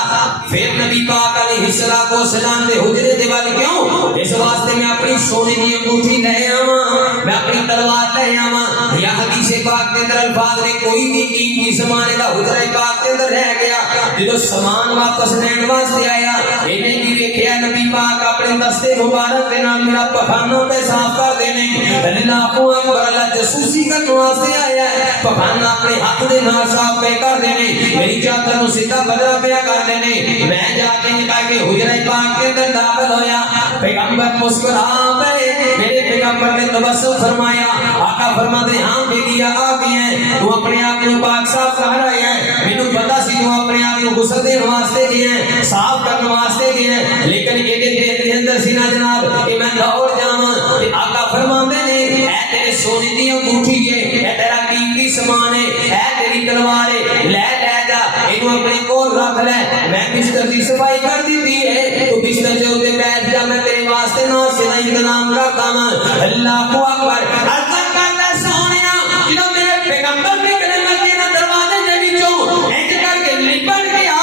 پھر نبی پاک علیہ الصلوۃ والسلام دے حجرے دے وال کیوں؟ اس واسطے میں اپنی سونے دی انگوٹھی لے آواں، میں اپنی تلوار لے آواں، یا حدیث پاک کے اندر الفاظ نے کوئی بھی قیمتی سامان دا حجرہ پاک کے اندر رہ گیا، جدوں سامان واپس لین واسطے آیا انہیں کی دیکھیا نبی پاک اپنے دستے مبارک دے نال میرا پخانہ پہ صاف کر دینے، اللہ اکبر، اللہ جاسوسی کرنے واسطے آیا ہے، پخانہ اپنے ہاتھ دے نال صاف پہ کر دینے، میری چادر نو سیدھا بدلا پیا کر دینے، میں جا کے نکال کے حجرہ پاک کے اندر داخل ہویا، پیغمبر مسکرا پے، میرے پیغمبر نے تبسم فرمایا، آقا فرماتے ہاں بیٹی آ گئی ہے، تو اپنے آپ کو پاک صاف کر رہا ہے، مینوں پتہ سی تو اپنے آپ کو غسل دین واسطے گئے ہیں، صاف کرنے واسطے گئے ہیں، لیکن یہ دل دے اندر سی نا جناب کہ میں دوڑ جاواں تے آقا فرماندے نے اے تیرے سونے دی انگوٹھی ہے، اے تیرا قیمتی سامان ہے، اے تیری تلوار ہے، لے جا اینو اپنے کول رکھ لے، میں بستر دی صفائی کر دیتی ہے، تو بستر دے اوتے بیٹھ جا، میں تیرے واسطے نہ سے انتظام کرتا ہوں۔ اللہ اکبر، عزت کرتا سونیا جدوں میرے پیغمبر نکلن لگے نا دروازے دے وچوں انج کر کے لپٹ گیا،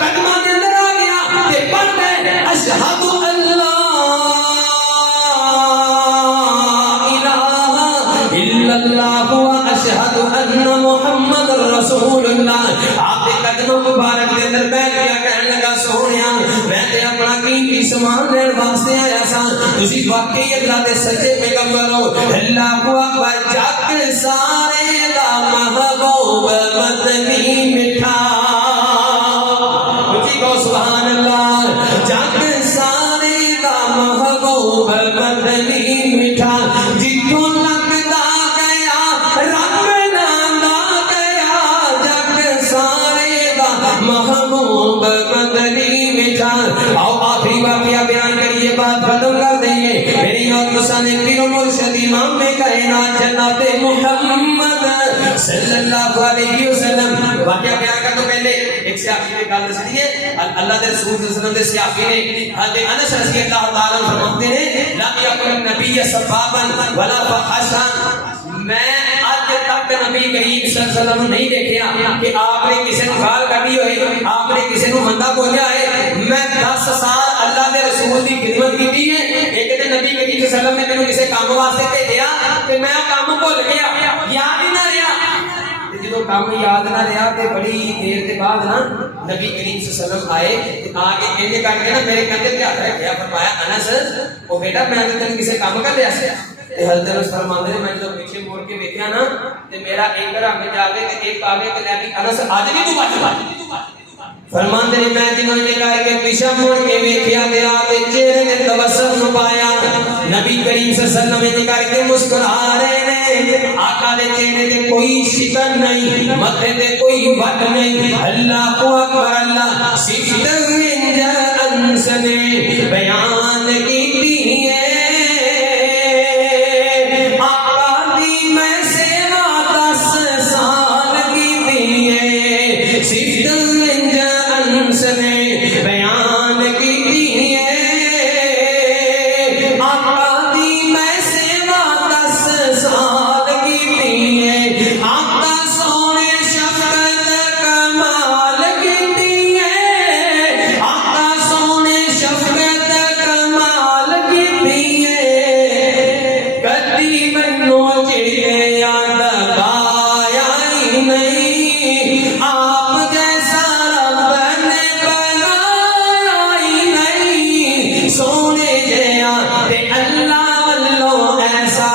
قدماں دے اندر آ گیا تے پڑھ دے اشہد اللہ الہ الا اللہ و اشہد ان محمد رسول اللہ۔ آپ دے قدموں مبارک دے اندر بیٹھ گیا، کہنے لگا سونیا میں تے اپنا قیمتی سامان لین واسطے آیا سا، تسی واقعی اللہ دے سچے پیغمبر ہو۔ اللہ اکبر، جگ سارے دا محبوب مدنی مٹھا، اونچی کہو سبحان اللہ، جگ سارے دا محبوب مدنی مٹھا، جتھوں لگدا گیا رب نام گیا، جگ سارے دا محبوب مدنی مٹھا۔ آؤ آخری واقعہ بیان کریے، بات ختم کر دیں گے، میری اور مسانے پیر و مرشد امام میں کائنات جناب محمد صلی اللہ علیہ وسلم۔ واقعہ بیان کر تو پہلے ایک سیاقی نے گل دسی ہے، اللہ کے رسول صلی اللہ علیہ وسلم کے سیاقی نے حضرت انس رضی اللہ تعالی عنہ فرماتے ہیں لم یکن النبی سبابا ولا فحشا، میں آج تک نبی کریم صلی اللہ علیہ وسلم نہیں دیکھا کہ آپ نے کسی کو گال کری ہوئے، آپ نے کسی کو مندا بولیا ہے۔ میں 10 سال اللہ کے رسول کی خدمت کی ہے، ایک دن نبی کریم صلی اللہ علیہ وسلم نے میرے کسی کام واسطے بھیجا کہ میں کام بھول گیا، یاد ہی نہ رہا، جدو کام یاد نہ رہا تے بڑی دیر کے بعد نا نبی کریم صلی اللہ علیہ وسلم آئے تے آ کے کہنے کر کے نا میرے کندھے تے ہاتھ رکھیا، فرمایا انس او بیٹا میں تے تینوں کسے کام کر لیا سی، تے حضرت انس فرماندے نے میں جب پیچھے مڑ کے ویکھیا نا تے میرا ایک رنگ جاگے تے ایک آگے تے نبی انس اج بھی تو بچ فرماندے نے میں جنہوں نے کہا کہ پیچھے مڑ کے ویکھیا تے آپ چہرے تے تبسم پایا نبی کریم صلی اللہ علیہ وسلم نے کہا کہ مسکرا رہے نے آقا دے چہرے تے کوئی شکن نہیں ماتھے تے کوئی وٹ نہیں اللہ اکبر اللہ صفت انس نے بیان کی ہے آقا دی میں سیوا 10 سال کی ہے صفت انس نے بیان کی ہے آقا دی میں سیوا 10 سال کی ہے آقا سونے شفقت کمال کی ہے آقا سونے شفقت کمال کی ہے کدی منو چڑھے یاد پایا ہی نہیں آپ جیسا رب نے بنایا ہی نہیں سونے جیا تے اللہ والو ایسا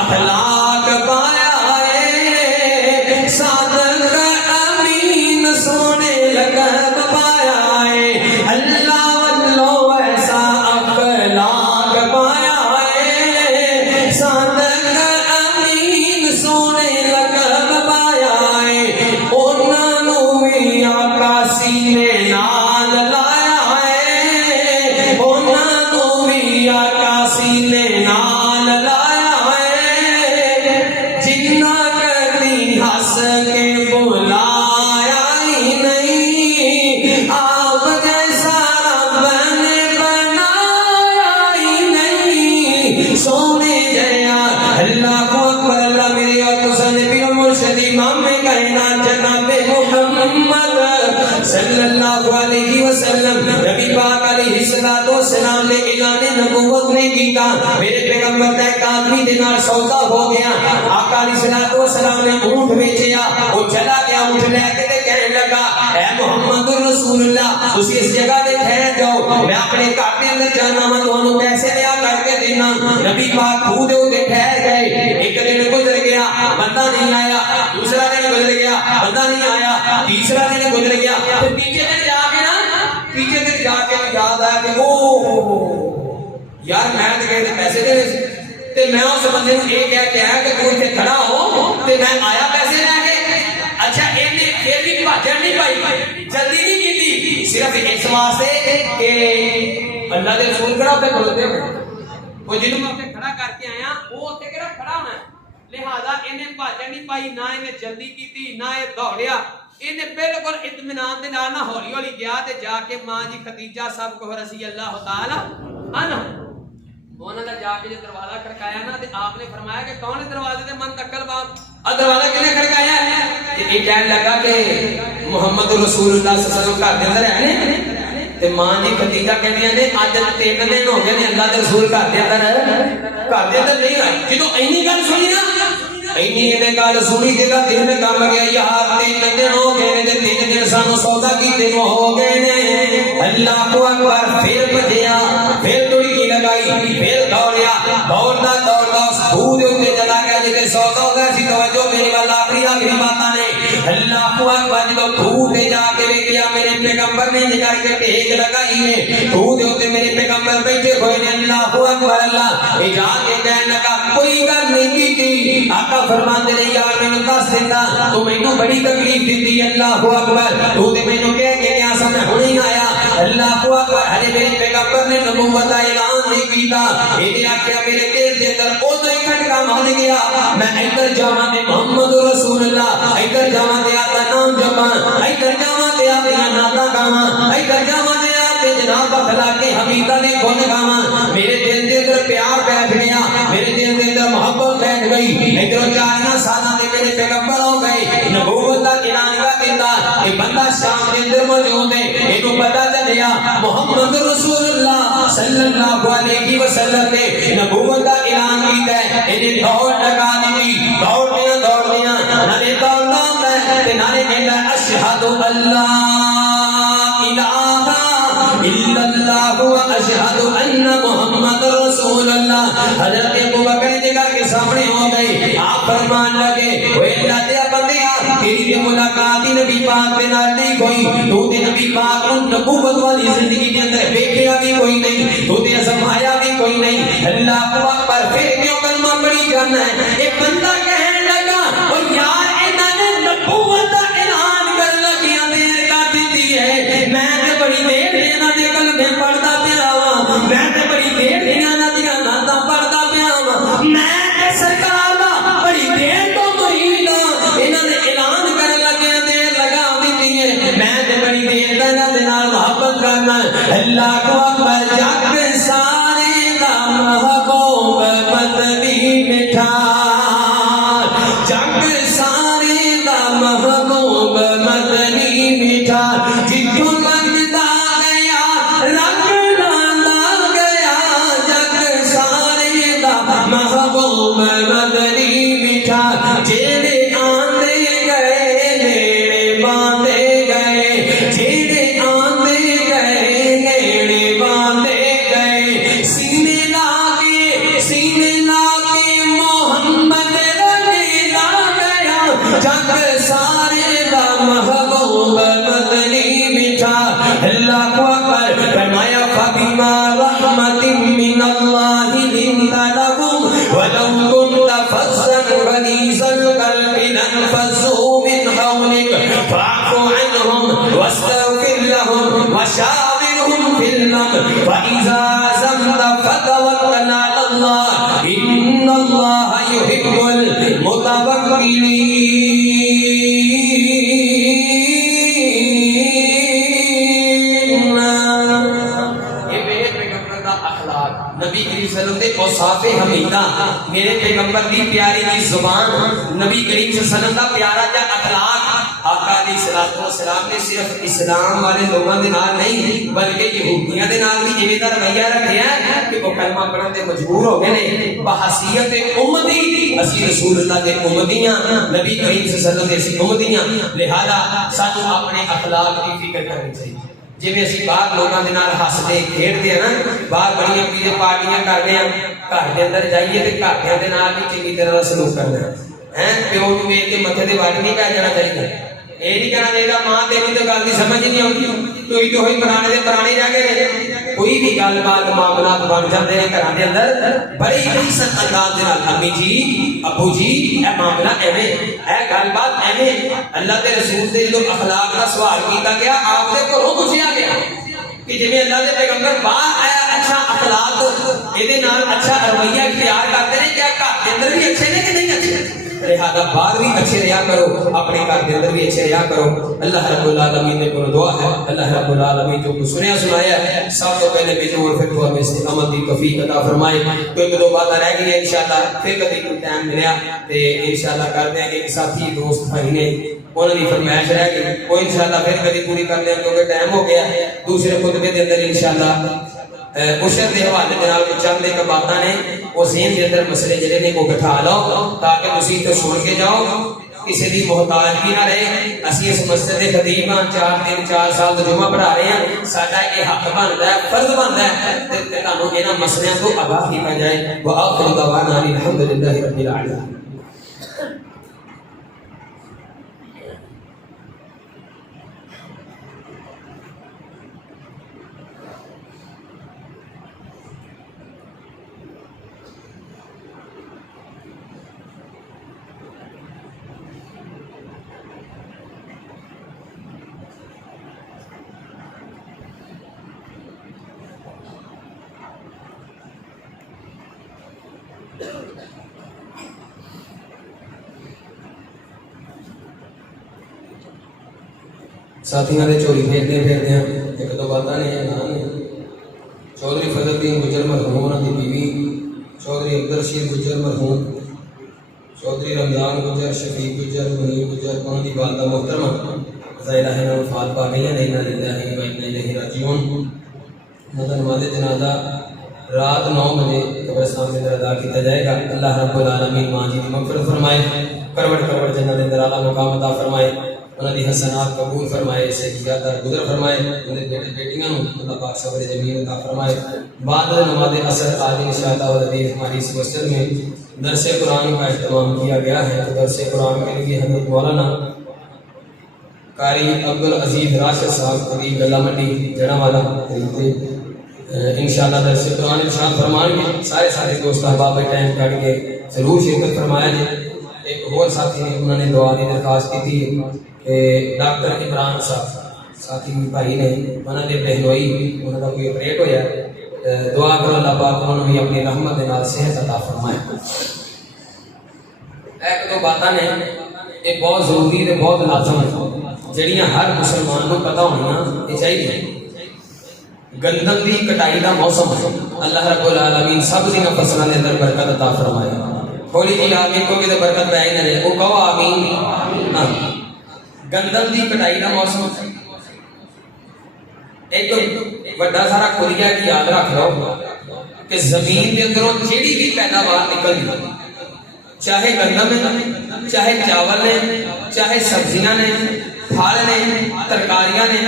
اخلاق پایا ہے صادق امین سونے لقب پایا ہے اللہ والو ایسا اخلاق پایا ہے صادق امین سونے لقب پایا ہے انہاں نوں وی آقا سینے نال لایا ہے انہاں نوں وی آقا سینے نال لایا ہے جنہ کدی ہس کے بلایا ہی نہیں آپ جیسا رب نے بنایا ہی نہیں سونے جیا اللہ اکبر اللہ میرے اور حسین پیر مرشد امام کائنات جناب محمد صلی اللہ علیہ وسلم نبی پاک علیہ الصلوۃ والسلام نے اعلان نبوت نے کیتا میرے پیغمبر کا ایک آدمی دے نال سودا ہو گیا آقا علیہ الصلوۃ والسلام نے اونٹ بیچیا وہ چلا گیا اونٹ لے کے تے کہنے لگا اے محمد رسول اللہ تسی اس جگہ تے ٹھہر جاؤ میں اپنے گھر دے اندر جانا میں تانوں پیسے لیا کر کے دینا نبی پاک خود دے اوتے ٹھہر گئے ایک دن گزر گیا بندہ نہیں آیا دوسرا دن گزر گیا بندہ نہیں آیا تیسرا دن گزر گیا پھر تیسرے دن جا کے نا تیسرے دن جا کے یاد آیا کہ او یار میں تے کہے پیسے دے تے میں اس بندے نوں یہ کہہ کے آیا کہ تو اتنے کھڑا ہو تے میں آیا پیسے لے کے اچھا اینے پھر بھی بھاجن نہیں پائی جلدی نہیں کیتی صرف اس واسطے کہ اللہ دے رسول کڑا پہ کھڑوتے ہوئے وہ جنوں میں اپنے کھڑا کر کے آیا وہ اتنے کہڑا کھڑا ہونا ہے لہذا انہیں بھاجن نہیں پائی نہ انہیں جلدی کیتی نہ یہ دوڑیا انہیں بالکل اطمینان دے نال نہ ہولی ہولی گیا تے جا کے ماں جی خدیجہ سب کو رضی اللہ تعالی عنہ انہوں نے جا کے جو دروازہ کھڑکایا نا تے آپ نے فرمایا کہ کون ہے دروازے تے من تکل باب دروازہ کنے کھڑکایا ہے یہ کہنے لگا کہ محمد رسول اللہ صلی اللہ علیہ وسلم گھر دے اندر ہے تے ماں جی خدیجہ کہندیاں نے اج 3 دن ہو گئے نے اللہ دے رسول گھر دے اندر نہیں آئے جدوں اینی گل سنی نا اینی نے گل سنی تے دل میں کم گیا یار 3 دن ہو گئے نے تے 3 دن سانو سودا کیتے نو ہو گئے نے اللہ اکبر پھر بھجیا پھر ٹڑکی لگائی پھر دوڑیا دوڑدا دوڑدا خود تے چلا گیا جے سودا ہو گیا سی توجہ میری وال آخری باتاں نے اللہ اکبر جدوں خود تے جا کے ویکھیا میرے پیغمبر نے جا کے ٹیک لگائی ہے خود تے میرے پیغمبر بیٹھے ہوئے نے اللہ اکبر اللہ اے جا کے کہنے لگا کوئی گل نہیں کی آقا فرماندے نے یار مینوں دس دیتا تو مینوں بڑی تکلیف دتی اللہ اکبر تو تے مینوں کہہ کے گیا سا میں ہن ہی آیا اللہ اکبر ارے میرے پیغمبر نے نبوت کا اعلان نہیں کیتا اے آکھیا میرے دل دے اندر او تو کھٹکا مار گیا میں ادھر جاواں تے محمد رسول اللہ ادھر جاواں تے آتا نام جپاں ادھر جاواں تے اپنا ناتا گاواں ادھر جاواں تے آتے جناب بخلا کے حمیدہ نے گن گاواں میرے دل دے اندر پیار بیٹھ گیا میرے دل دے اندر محبت بیٹھ گئی ادھر 4 سالاں دے میرے پیغمبر ہو گئے نبوت دا اعلان کر دیتا کہ بندہ شام دے اندر موجود ہے اینو پتہ چلیا محمد رسول اللہ صلی اللہ علیہ وسلم نے نبوت دا اعلان کیتا ہے انہیں دوڑ لگا دی دوڑدیاں نالے دوڑنا ہے تے نالے کہندا اشہد اللہ الہ الا اللہ و اشہد ان محمد رسول اللہ حضرت ابو بکر نے تیری تے ملاقات نبی پاک دے نال نہیں کوئی تو تے نبی پاک نوں نبوت والی زندگی دے اندر ویکھیا بھی کوئی نہیں تو تے سمایا بھی کوئی نہیں اللہ اکبر پھر کیوں کلمہ پڑھی جانا ہے ایک بندہ کہنے لگا او یار انہاں نے نبوت دا اعلان کر لگیاں دیر کر دتی ہے میں تے بڑی دیر انہاں دے کلمے پڑھدا پیا وا میں تے بڑی دیر انہاں دی نعتاں پڑھدا پیا وا میں تے سرکار دا بڑی دیر تو مرید انہاں نے اعلان کر لگے دیر لگا دتی ہے میں تے بڑی دیر دا انہاں دے نال محبت کرنا اللہ اکبر جگ سارے دا محبوب مدنی مٹھا جگ سارے دا محبوب مدنی مٹھا جتوں لگدا گیا رنگ لانا گیا جگ سارے دا محبوب مدنی مٹھا جیڑے آندے گئے نیڑے باندھے گئے جیڑے آندے گئے نیڑے باندھے گئے سینے لا کے محمد رنگلا گیا جگ سارے دا محبوب مدنی مٹھا اللہ اکبر فرمایا فبما رحمت من اللہ لنت لهم ولو كنت فظا غليظ القلب لانفضوا من حولك فاعف عنهم واستغفر لهم وشاورهم في الامر فاذا عزمت فتوكل على الله ان الله يحب المتوكلين نبی کریم صلی اللہ علیہ وسلم دے اوصاف حمیدہ میرے پیغمبر دی پیاری دی زبان نبی کریم صلی اللہ علیہ وسلم دا پیارا جا اخلاق آقا علیہ الصلوۃ والسلام نے صرف اسلام والے لوگوں دے نال نہیں بلکہ یہودیاں دے نال بھی جویں دا رویہ رکھیا ہے کہ وہ کلمہ پڑھن تے مجبور ہو گئے نے بحیثیت امتی اسی رسول اللہ دے امتیاں نبی کریم صلی اللہ علیہ وسلم دے اسی امتیاں لہذا سانو اپنے اخلاق دی فکر کرنی چاہیے جی اسی باہر لوگوں کے نال ہستے کھیڈتے ہیں نا باہر بڑی پیڑ پارٹیاں کرتے ہیں گھر کے اندر جائیے تو گھر کے نال بھی چنگی طرح سلوک کرنا ہے پیو نو ویکھ کے متھے تے وٹ نہیں پی جانا چاہیے یہ نہیں کہنا چاہیے ماں تینوں تو گل کی سمجھ نہیں آتی تو ہوئی پرانے دے پرانے رہ گئے کوئی بھی گل بات معاملات بن جاتے ہیں گھر کے اندر بڑی عزت انداز دے نال امی جی ابو جی اے معاملہ ایویں اے گل بات ایویں اللہ کے رسول دے جو اخلاق کا سوال کیتا گیا آپ دے گھروں پوچھا گیا کہ جویں اللہ دے پیغمبر باہر آیا اچھا اخلاق یہ نال اچھا رویہ اختیار کرتے ہیں کیا گھر کے اندر بھی اچھے نے کہ نہیں اچھے لہذا باہر بھی اچھے رہا کرو اپنے گھر کے اندر بھی اچھے رہا کرو اللہ رب العالمین نے کو دعا ہے اللہ رب العالمین جو کچھ سنیا سنایا ہے سب تو پہلے بجور پھر تو ہمیں سے عمل دی توفیق عطا فرمائے تو ایک دو باتیں رہ گئی ہیں انشاءاللہ پھر کبھی کوئی ٹائم ملیا تے انشاءاللہ کرتے ہیں کہ ساتھی دوست بھائی نے انہوں نے فرمائش رہ گئی وہ انشاءاللہ پھر کبھی پوری کر لیں کیونکہ ٹائم ہو گیا دوسرے خطبے کے اندر انشاءاللہ عشر کے حوالے جناب چند ایک باتاں نے وہ ذہن کے اندر مسئلے جڑے نے وہ بٹھا لو تاکہ تسی تو سن کے جاؤ کسی دی محتاج بھی نہ رہے اسی اس مسجد کے خطیب ہاں 4 سال تو جمعہ پڑھا رہے ہیں ساڈا یہ حق بنتا ہے فرض بنتا ہے کہ تانوں انہاں مسئلیاں تو آگاہ کیتا جائے وآخر دعوانا الحمدللہ رب العالمین ساتھیاں دے چوری پھیرتے ہیں ایک دو باتاں نے چودھری فضل الدین گجر مرحوم انہاں دی بیوی چودھری عبد الرشید گجر مرحوم چودھری رمضان گجر شفیق گجر منیر گجر انہاں دی والدہ محترمہ ظاہرہ ہے وفات پا گئی ہیں انا للہ و انا الیہ راجعون مدن نماز جنازہ رات 9 بجے قبرستان میں ادا کیا جائے گا اللہ رب العالمین ماں جی کی مغفرت فرمائے کروڑ جنت اندر اعلیٰ مقام عطا فرمائے انہاں دی حسنات قبول فرمائے سیدھا در گزر فرمائے انہاں دے بیٹیاں نوں اللہ پاک صبر جمیل عطا فرمائے بعد نماز عصر آج انشاءاللہ والعزیز ہماری اس مسجد میں درس قرآن کا اہتمام کیا گیا ہے درس قرآن کے لیے حضرت مولانا قاری عبدالعزیز راشد صاحب قریب گلا منڈی جڑا والا انشاءاللہ درس قرآن ارشاد فرمان گے. سارے دوست احباب ٹائم کٹ کے ضرور شرکت فرمایا جائے. ایک اور ساتھی نے انہوں نے دعا کی درخواست کی تھی کہ ڈاکٹر عمران صاحب ساتھی بھائی نے انہوں نے بہنوئی انہوں کا کوئی آپریٹ ہویا. دعا کرو اللہ پاک انہوں نے اپنی رحمت کے نال صحت عطا فرمائے. ایک دو باتاں نے یہ بہت ضروری ہے بہت لازم ہے جڑیاں ہر مسلمان کو پتہ ہونا یہ چاہیے. گندم دی کٹائی دا موسم ہے. اللہ رب العالمین سب دینا فصلوں کے اندر برکت عطا فرمائے. تھوڑی جی آمین کو بھی برکت پہ نہ رہے وہ کہو آمین. گندم دی کٹائی دا موسم ایک بڑا سارا کھلیا کی یاد رکھ لو کہ زمین کے اندروں جیڑی بھی پیداوار نکلتی چاہے گندم ہے چاہے چاول نے چاہے سبزیاں نے پھل نے ترکاریاں نے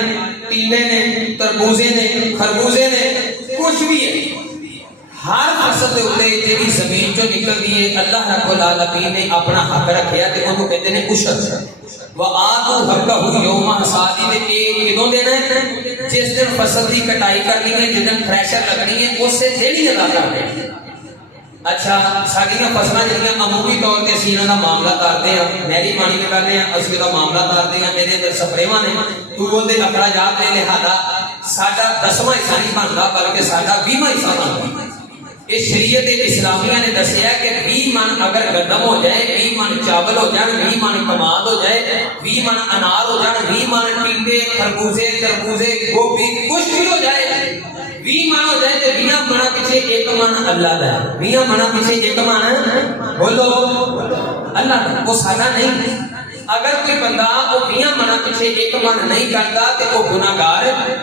ٹیلے نے تربوزے نے خربوزے نے کچھ بھی ہے ہر فصل کے اوپر جی زمین جو نکلتی ہے اللہ رب العالمین نے اپنا حق رکھیا تے انہوں کہتے ہیں عشر وآتوا حقہ یوم حصادہ. کدوں دینا ہے جس دن فصل کی کٹائی کرنی ہے جس دن تھریشر لگنی ہے اس سے ڈیلی ادا کرنا ہے. اچھا ساڈیاں فصلاں جہاں عمومی طور پہ اسی انہاں دا معاملہ کرتے ہیں نہری پانی پہ کرتے ہیں اسی دا معاملہ کرتے ہیں میرے اندر سپریواں نے ٹیوبل دے اخراجات نے لہذا ساڈا 10واں حصہ نہیں بنتا بلکہ ساڈا 20واں حصہ بنتا. اس شریعت اسلامیہ نے دسیا کہ 20 من اگر گندم ہو جائے 20 من چاول ہو جائے 20 من کماد ہو جائے 20 من انار ہو جائے 20 من ٹنڈے خربوزے تربوزے گوبھی کچھ بھی ہو جائے 20 من ہو جائے تو 20 من پیچھے ایک من اللہ دا ہے. 20 من پیچھے ایک من بولو اللہ دا وہ سادہ نہیں. اگر کوئی بندہ وہ 20 من پیچھے ایک من نہیں کرتا تو وہ گناہگار ہے.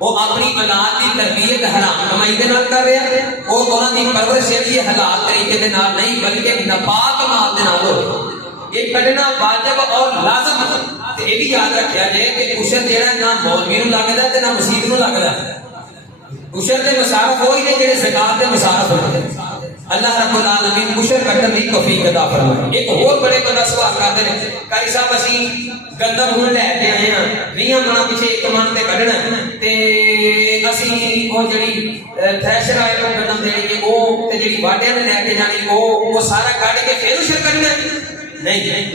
وہ اپنی اولاد کی تربیت حرام کمائی دے نال کر رہا ہے اور انہاں دی پرورش بھی حلال طریقے دے نال نہیں بلکہ ناپاک مال دے نال ہو. یہ کڈنا واجب اور لازم ہے. تے یہ بھی یاد رکھیا جائے کہ عشر جہاں نہ مولوی نوں لگدا تے نہ مسجد نوں لگدا. عشر دے مصارف وہی نے جڑے زکات دے مصارف ہوندے. اللہ رب العالمین عشر کٹن دی توفیق عطا فرمائے. ایک اور بڑے بندہ سوال کرتے ہیں قاری صاحب اسی گندم ہن لے کے آئے ہیں 20 من پیچھے ایک من تے کڈنا تے اسی وہ جڑی تھریشر آئے کو گندم دے کے وہ تے جڑی واڈیاں نے لے کے جانی وہ سارا کڈ کے پھر عشر کرنا نہیں.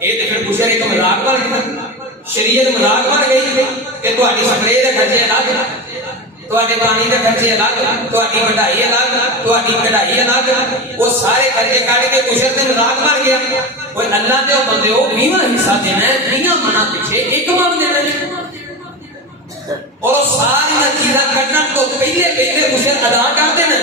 یہ تے پھر عشر ایک مذاق بن گیا. شریعت مذاق بن گئی کہ تہاڈی سپرے دے خرچے الگ تہاڈے پانی دے خرچے الگ تہاڈی بڑھائی الگ تہاڈی کڑھائی الگ وہ سارے خرچے کٹ کے عشر تے مذاق بن گیا. کوئی اللہ دے بندے ہو 20واں حصہ دینا ہے 20 من پیچھے ایک من دینا ہے اور ساری چیزاں کٹن تو پہلے عشر ادا کر دینا.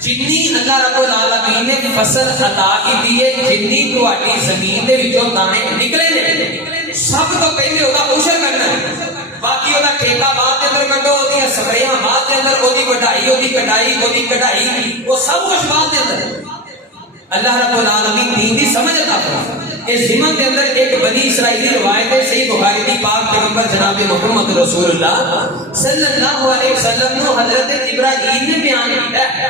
جنی اللہ رب العالمین نے فصل عطا کی ہے جنی تہاڈی زمین دے وچوں دانے نکلے نے سب تو پہلے وہ عشر کرنا ہے. باقی وہ ٹھیکہ بعد کے اندر کٹو وہ سپریاں بعد کے اندر وہ وڈائی وہ کٹائی وہ کٹائی وہ سب کچھ بعد کے اندر. اللہ رب العالمین دین دی سمجھ عطا فرمائے. اس ضمن کے اندر ایک بنی اسرائیلی روایت ہے صحیح بخاری کی پاک پیغمبر جناب محمد رسول اللہ صلی اللہ علیہ وسلم نے حضرت ابراہیم نے بیان کیا ہے.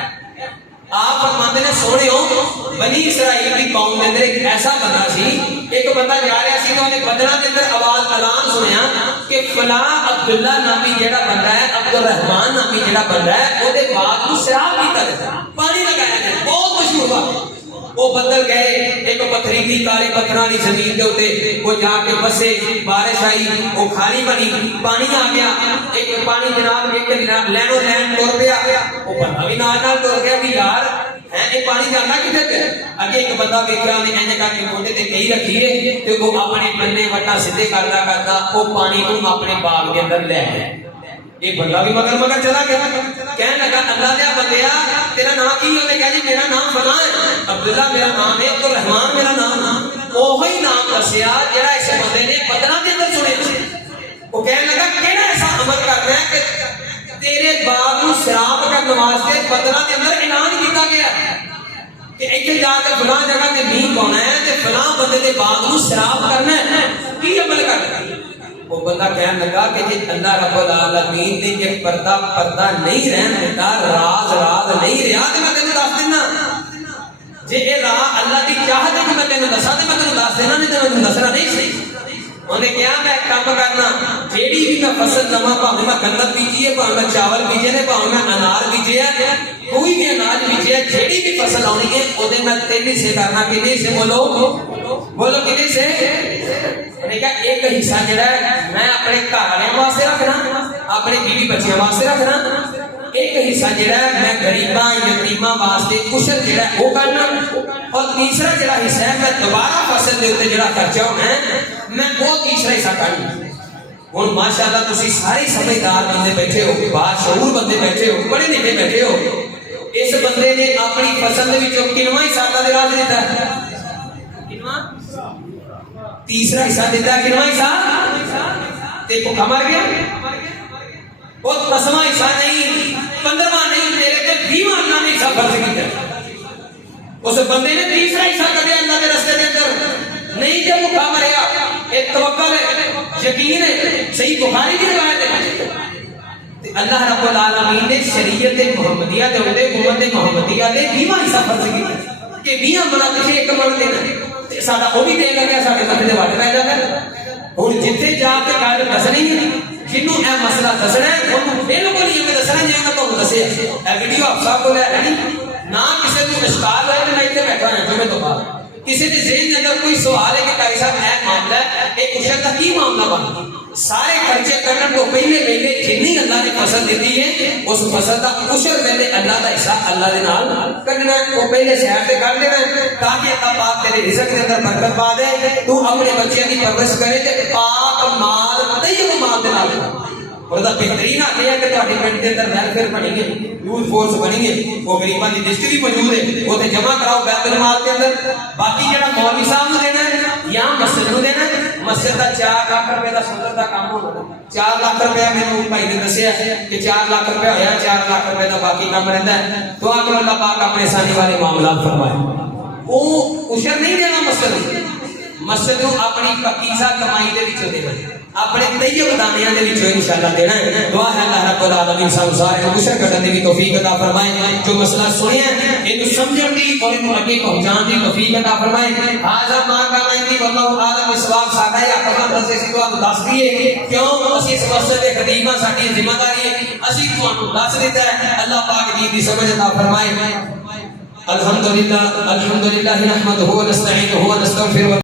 آپ فرماتے ہیں سونے ہو بنی اسرائیل کی قوم کے اندر ایک ایسا بندہ سی ایک بندہ جا رہا سی تو انہیں بدنہ کے اندر آواز اعلان سنیا کہ فلاں عبداللہ نامی جڑا بندہ ہے عبد الرحمان نامی جڑا بندہ ہے وہ دے باغ کو شراب پیتا ہے پانی لگایا ہے بہت مشہور ہوا. وہ بدل گئے ایک پتھریلی کالے پتھراں والی زمین دے اوتے وہ جا کے بسے بارش آئی وہ کھالی بنی پانی آ گیا ایک پانی جناب ایک لینو لین ٹر پیا وہ بندہ بھی نال ٹر گیا بھی یار ہے یہ پانی جانا کدھر تے اگے ایک بندہ ویکھیا نے انج کر کے موڈے تے کئی رکھی ہے تے وہ اپنے بننے وٹا سیدھے کردا وہ پانی کو اپنے باغ کے اندر لے گیا. یہ بندہ بھی مگر چلا گیا کہنے لگا اللہ دیا بندیا تیرا نام کی ہے؟ کہا جی میرا نام فلاں ہے عبداللہ میرا نام ہے تو رحمان میرا نام وہی نام دسیا جڑا اس بندے نے بدنہ کے اندر سنے. وہ کہنے لگا کہڑا ایسا عمل کرنا ہے کہ تیرے باغ کو شراب کرنے واسطے بدنہ کے اندر اعلان کیتا گیا کہ ایتھے جا کے فلاں جگہ تے نہیں پاؤنا ہے تے فلاں بندے دے باغ کو شراب کرنا ہے کی عمل کرنا ہے. وہ بندہ کہنے لگا کہ جی اللہ رب العالمین نے یہ پردہ نہیں رہن دیتا راز نہیں رہا تو میں تینوں دس دینا جی یہ راہ اللہ کی چاہت ہے کہ میں تینوں دسا تو میں تینوں دس دینا نہیں تو میں تینوں دسنا نہیں صحیح. انہیں کیا میں کام کرنا جیڑی بھی میں فصل نواں بھاویں میں گندم بیجی ہے بھاویں میں چاول بیجے نے بھاویں میں انار بیجے ہے کوئی بھی اناج بیجے ہے جیڑی بھی فصل آنی ہے اودے میں 3 حصے کرنا کنے سے بولو کنے سے انہیں کہا ایک حصہ جڑا ہے میں اپنے گھر والوں واسطے رکھنا اپنے بیوی بچیاں واسطے رکھنا ایک حصہ جڑا ہے میں غریباں یتیماں واسطے عشر جڑا ہے وہ کرنا اور تیسرا جڑا حصہ ہے میں دوبارہ فصل دے اوپر جڑا خرچہ ہونا ہے میں وہ تیسرا حصہ کرنا ہوں ماشاءاللہ تسی سارے سمجھدار بندے بیٹھے ہو باشعور بندے بیٹھے ہو پڑھے لکھے بیٹھے ہو اس بندے نے اپنی فصل دے وچوں کنواں حصہ اللہ دے راہ دیتا ہے کنواں تیسرا حصہ دیتا ہے کنواں حصہ تے بھوکا مر گیا وہ 10واں حصہ نہیں 15واں نہیں میرے تے 20واں اللہ نے حصہ فرض کیتا اس بندے نے تیسرا حصہ کدے اللہ دے راستے دے اندر نہیں تے بھوکا مریا ایک توکل ہے یقین ہے صحیح بخاری کی روایت ہے اللہ رب العالمین نے شریعت محمدیہ دے اوتے امت محمدیہ دے 20واں حصہ فرض کیتا کہ 20 بنا کے ایک من دینا ساڈا وہ بھی دے لگا ساڈے متھے تے وڈ پے جاتا ہن جتھے جا کے گل دسنی ہے جنوں اے مسئلہ دسنا ہے انہوں بالکل ہی میں دسنا جے میں تانوں دسیا اے ویڈیو آپ صاحب کو ہے نہیں نہ کسی کو اشکال ہے تے میں ایتھے بیٹھا ہوں جمعے تو بعد کسی کے ذہن میں اگر کوئی سوال ہے کہ قاری صاحب اے معاملہ ہے ایک عشر کا کی معاملہ بنتا سارے خرچے کرنے تو پہلے جنی اللہ نے فصل دیتی ہے اس فصل کا عشر پہلے اللہ کا حصہ اللہ دے نال کرنا ہے وہ پہلے شہر سے کر دینا ہے تاکہ اللہ پاک تیرے رزق کے اندر برکت پا دے تو اپنے بچیاں کی پرورش کرے تے پاک مال طیب مال دے نال اور دا بہترین آتے ہیں کہ تہاڈے پنڈ دے اندر ویلفیئر بنی ہے یوتھ فورس بنی ہے وہ غریباں دی لسٹ بھی موجود ہے وہ تے جمع کراؤ بیت المال کے اندر باقی جڑا مولوی صاحب نو دینا ہے یا مسجد نو دینا ہے مسجد دا 4 لاکھ روپے دا سولر دا کام ہونا 4 لاکھ روپے مینوں بھائی نے دسیا کہ 4 لاکھ روپے ہویا 4 لاکھ روپے دا باقی کام رہندا ہے دعا کرو اللہ پاک اپنے سانی والے معاملات فرمائے وہ عشر نہیں دینا مسجد نو اپنی پکیزہ کمائی دے وچوں دینا اپنے طیب دانیاں دے وچوں انشاءاللہ دینا ہے دعا ہے اللہ رب العالمین سب سارے عشر کٹن دی توفیق عطا فرمائے جو مسئلہ سنیا ہے اینو سمجھن دی اور اینو اگے پہنچان دی توفیق عطا فرمائے حاضر ماں کا میں واللہ عالم ثواب ساڈا ہے اپنا رسے سی تو دس دیے کیوں اسی اس مسجد دے خدیمہ ساڈی ذمہ داری ہے اسی تانوں دس دیتا ہے اللہ پاک دی سمجھ عطا فرمائے الحمدللہ نحمدہ و نستعینہ و نستغفرہ